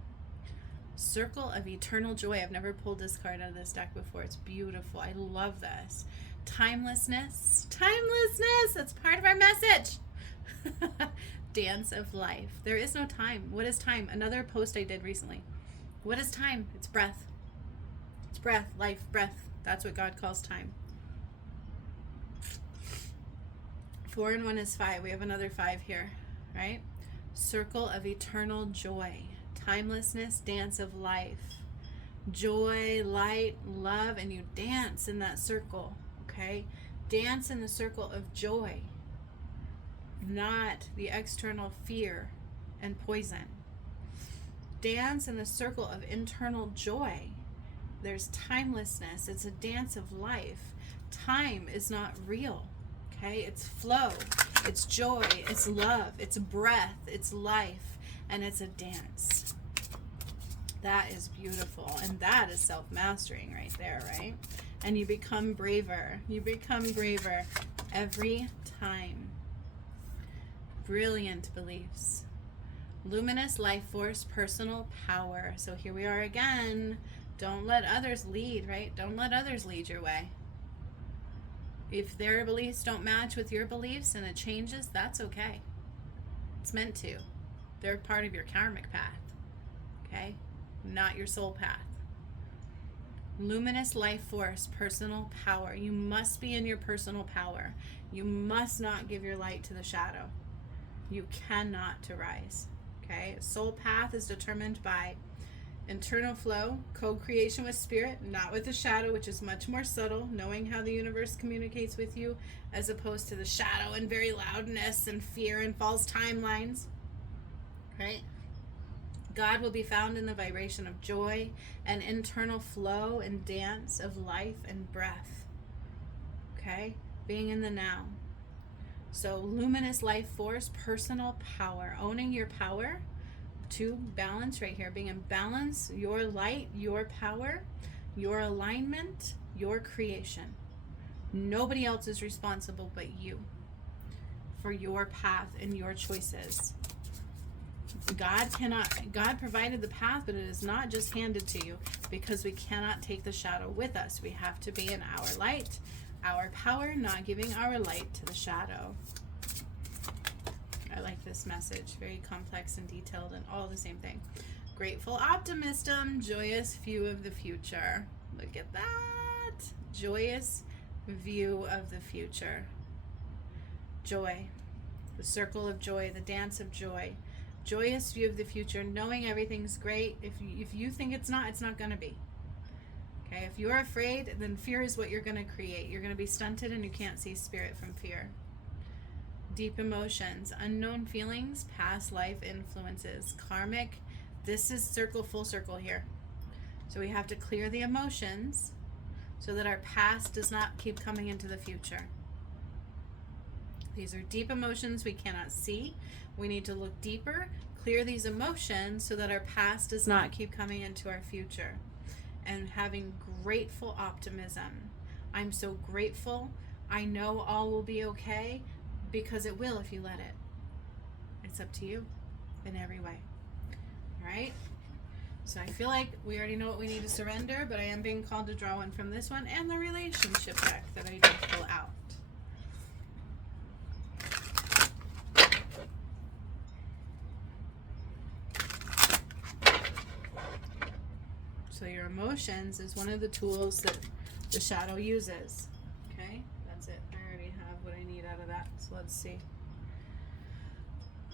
Circle of eternal joy. I've never pulled this card out of this deck before. It's beautiful. I love this. Timelessness. Timelessness. That's part of our message. Dance of life. There is no time. What is time? Another post I did recently. What is time? It's breath. It's breath. Life. Breath. That's what God calls time. 4 and 1 is 5. We have another 5 here, right? Circle of eternal joy. Timelessness, dance of life. Joy, light, love, and you dance in that circle, okay? Dance in the circle of joy, not the external fear and poison. Dance in the circle of internal joy. There's timelessness. It's a dance of life. Time is not real. Okay, it's flow, it's joy, it's love, it's breath, it's life, and it's a dance. That is beautiful, and that is self-mastering right there, right? and you become braver. You become braver every time. Brilliant beliefs. Luminous life force, personal power. So here we are again. Don't let others lead, right? Don't let others lead your way. If their beliefs don't match with your beliefs and it changes, that's okay. It's meant to. They're part of your karmic path, okay? Not your soul path. Luminous life force, personal power. You must be in your personal power. You must not give your light to the shadow. You cannot to rise, okay? Soul path is determined by internal flow, co-creation with spirit, not with the shadow, which is much more subtle, knowing how the universe communicates with you, as opposed to the shadow and very loudness and fear and false timelines, right? God will be found in the vibration of joy and internal flow and dance of life and breath, okay? Being in the now. So luminous life force, personal power, owning your power, to balance right here, being in balance, your light, your power, your alignment, your creation. Nobody else is responsible but you for your path and your choices. God provided the path, but it is not just handed to you, because we cannot take the shadow with us. We have to be in our light, our power, not giving our light to the shadow. I like this message. Very complex and detailed and all the same thing. Grateful optimism, joyous view of the future. Look at that. Joyous view of the future. Joy. The circle of joy, the dance of joy. Joyous view of the future, knowing everything's great. If you think it's not going to be. Okay, if you're afraid, then fear is what you're going to create. You're going to be stunted and you can't see spirit from fear. Deep emotions, unknown feelings, past life influences, karmic. This is full circle here. So we have to clear the emotions so that our past does not keep coming into the future. These are deep emotions we cannot see. We need to look deeper, clear these emotions so that our past does not keep coming into our future. And having grateful optimism. I'm so grateful. I know all will be okay. Because it will if you let it. It's up to you in every way. All right? So I feel like we already know what we need to surrender, but I am being called to draw one from this one and the relationship deck that I did pull out. So your emotions is one of the tools that the shadow uses. Okay? That's it. I already have what I need out of that. So let's see.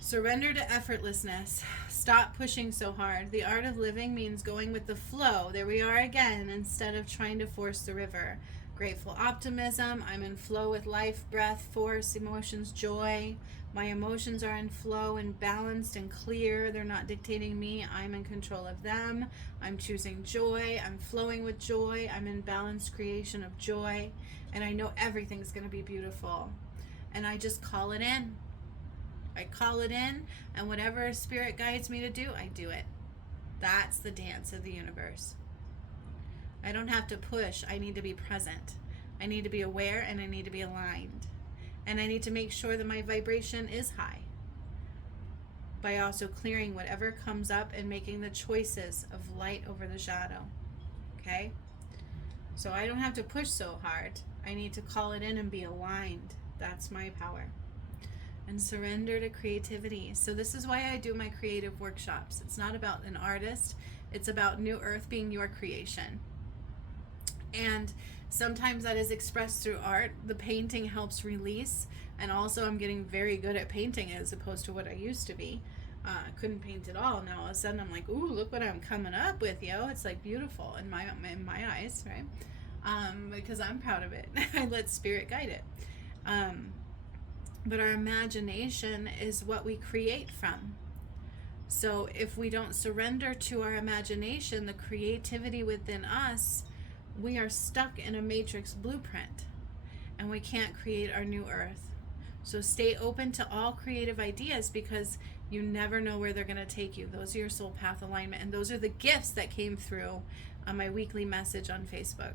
Surrender to effortlessness. Stop pushing so hard. The art of living means going with the flow. There we are again, instead of trying to force the river. Grateful optimism. I'm in flow with life, breath, force, emotions, joy. My emotions are in flow and balanced and clear. They're not dictating me. I'm in control of them. I'm choosing joy. I'm flowing with joy. I'm in balanced creation of joy. And I know everything's going to be beautiful. And I just call it in. I call it in, and whatever spirit guides me to do, I do it. That's the dance of the universe. I don't have to push. I need to be present. I need to be aware, and I need to be aligned. And I need to make sure that my vibration is high by also clearing whatever comes up and making the choices of light over the shadow. Okay? So I don't have to push so hard. I need to call it in and be aligned. That's my power. And surrender to creativity. So this is why I do my creative workshops. It's not about an artist. It's about New Earth being your creation. And sometimes that is expressed through art. The painting helps release. And also I'm getting very good at painting as opposed to what I used to be. I couldn't paint at all. Now all of a sudden I'm like, ooh, look what I'm coming up with, yo. It's like beautiful in my eyes, right? Because I'm proud of it. I let spirit guide it. But our imagination is what we create from. So if we don't surrender to our imagination, the creativity within us, we are stuck in a matrix blueprint and we can't create our new earth. So stay open to all creative ideas because you never know where they're going to take you. Those are your soul path alignment, and those are the gifts that came through on my weekly message on Facebook.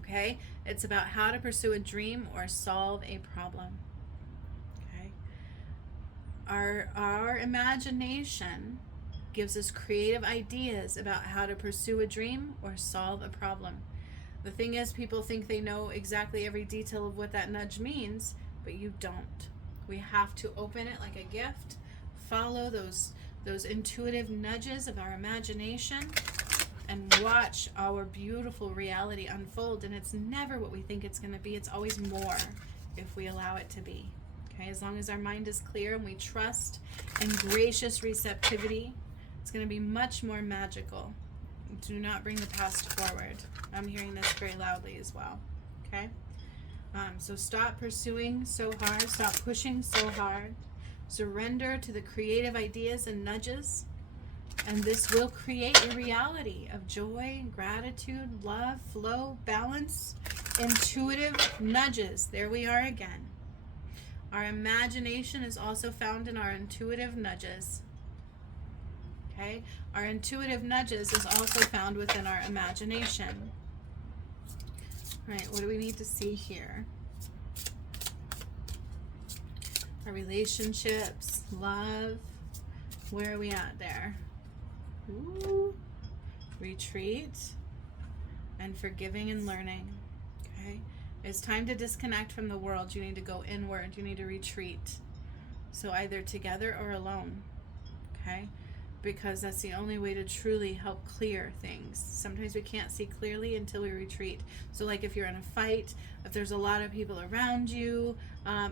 Okay? It's about how to pursue a dream or solve a problem. Okay? Our imagination gives us creative ideas about how to pursue a dream or solve a problem. The thing is, people think they know exactly every detail of what that nudge means, but you don't. We have to open it like a gift, follow those intuitive nudges of our imagination, and watch our beautiful reality unfold. And it's never what we think it's going to be. It's always more if we allow it to be. Okay, as long as our mind is clear and we trust in gracious receptivity, it's going to be much more magical. Do not bring the past forward. I'm hearing this very loudly as well. Okay? So stop pursuing so hard. Stop pushing so hard. Surrender to the creative ideas and nudges. And this will create a reality of joy, gratitude, love, flow, balance, intuitive nudges. There we are again. Our imagination is also found in our intuitive nudges. Okay? Our intuitive nudges is also found within our imagination. All right, what do we need to see here? Our relationships, love. Where are we at there? Ooh. Retreat and forgiving and learning. Okay? It's time to disconnect from the world. You need to go inward. You need to retreat. So either together or alone. Okay? Because that's the only way to truly help clear things. Sometimes we can't see clearly until we retreat. So like if you're in a fight, if there's a lot of people around you,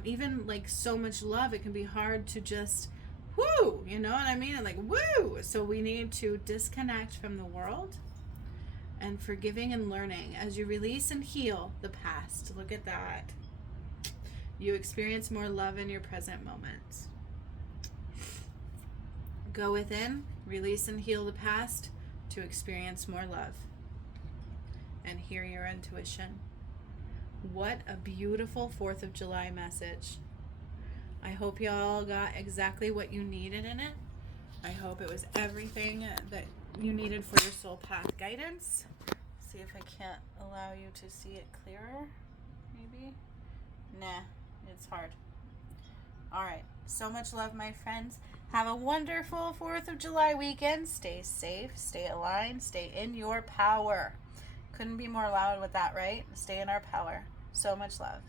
even like so much love, it can be hard to just, whoo, you know what I mean? And like, woo! So we need to disconnect from the world and forgiving and learning. As you release and heal the past, look at that. You experience more love in your present moments. Go within, release and heal the past to experience more love. And hear your intuition. What a beautiful 4th of July message. I hope y'all got exactly what you needed in it. I hope it was everything that you needed for your soul path guidance. See if I can't allow you to see it clearer, maybe? Nah, it's hard. All right, so much love, my friends. Have a wonderful 4th of July weekend. Stay safe, stay aligned, stay in your power. Couldn't be more loud with that, right? Stay in our power. So much love.